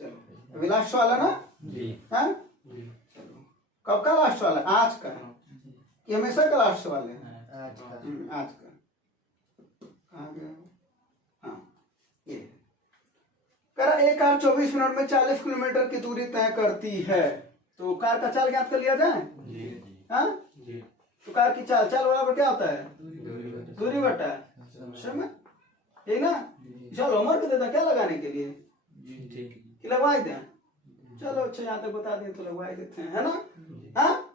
चलो अभी लास्ट सवाल है ना, जी हाँ चलो कब का लास्ट सवाल है, आज का है, ये हमेशा का लास्ट सवाल है, आज का कहाँ गया? हाँ ये कह रहा एक कार 24 मिनट में 40 किलोमीटर की दूरी तय करती है, तो कार का चाल ज्ञात कर लिया जाए। हाँ तो कार की चाल, चाल बराबर क्या होता है दूरी बटा समय, ठीक ना। चलो होमवर्क देता क्या लगाने के लिए कि लगवाई दें, चलो अच्छा यहाँ तक बता दें तो लगवाई देते हैं, है ना। हाँ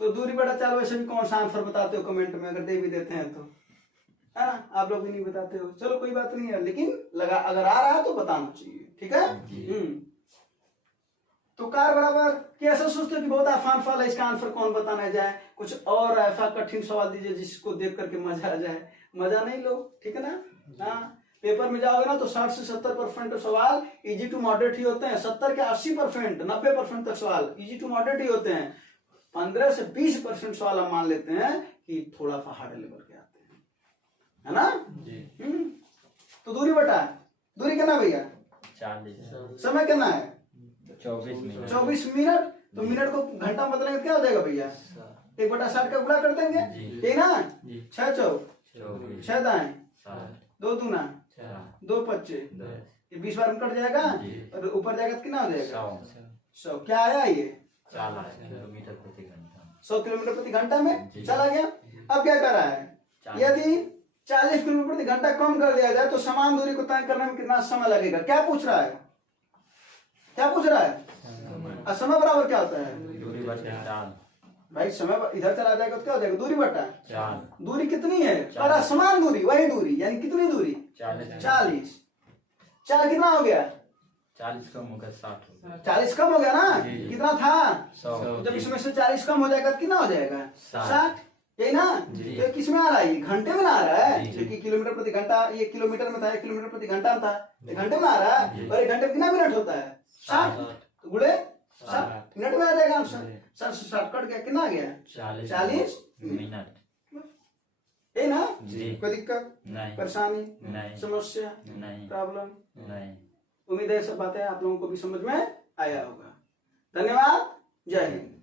तो दूरी बटा चाल वैसे भी कौन सा आंसर बताते हो कमेंट में, अगर दे भी देते हैं तो, है ना, आप लोग भी नहीं बताते हो, चलो कोई बात नहीं है, लेकिन लगा अगर आ रहा है तो बताना चाहिए, ठीक है। तो कार बराबर कैसे सोचते हो कि बहुत आसान सवाल है, इसका आंसर कौन बताने जाए, कुछ और ऐसा कठिन सवाल दीजिए जिसको देख करके मजा आ जाए, मजा नहीं लो, ठीक है ना। हाँ पेपर में जाओगे ना तो 60 से 70% सवाल इजी टू मॉडरेट ही होते हैं, 70 के 80% 90% तक सवाल इजी टू मॉडरेट ही होते हैं, 15 से 20% सवाल हम मान लेते हैं कि थोड़ा सा हार्ड लेवल के आते हैं, है ना। तो दूरी बटा दूरी कितना भैया 40 समय कितना है 24 मिनट 24 मिनट, तो मिनट को घंटा में बदलेंगे तो क्या हो जाएगा भैया 1/60 का गुणा कर देंगे, ठीक ना। 6 चौक 6 दाएं 2 दूना 2 पच्चे, ये 20 बार में कट जाएगा और ऊपर जाएगा तो कितना हो जाएगा 100। क्या आया ये 40 किलोमीटर प्रति घंटा, 100 किलोमीटर प्रति घंटा में चला गया। अब क्या कर रहा है, 40 यदि 40 किलोमीटर प्रति घंटा कम कर दिया जाए तो समान दूरी को तय करने में कितना समय लगेगा, क्या पूछ रहा है, क्या पूछ रहा है। और समय बराबर क्या होता है दूरी बटा चाल, भाई समय इधर चला जाएगा तो क्या हो जाएगा दूरी बटा चाल, दूरी कितनी है, और समान दूरी वही दूरी यानी कितनी दूरी 40 चार कितना हो गया 40 कम होगा 60 होगा, 40 कम हो गया ना, कितना था 100, जब इसमें से 40 कम हो जाएगा तो कितना हो जाएगा 60, यही ना। तो किस में आ रहा है, घंटे में आ रहा है, क्योंकि किलोमीटर प्रति घंटा ये किलोमीटर में था, 1 किलोमीटर प्रति घंटा था, घंटे में आ रहा है, और 1 घंटे में कितना मिनट होता है 60, तो गुणे 60 मिनट में आ जाएगा आंसर, 60 से 60 कट गया कितना आ गया 40 मिनट, यही ना। जी कोई दिक्कत नहीं परेशानी नहीं समस्या नहीं प्रॉब्लम, नहीं। उम्मीद है सब बातें आप लोगों को भी समझ में आया होगा। धन्यवाद, जय हिंद।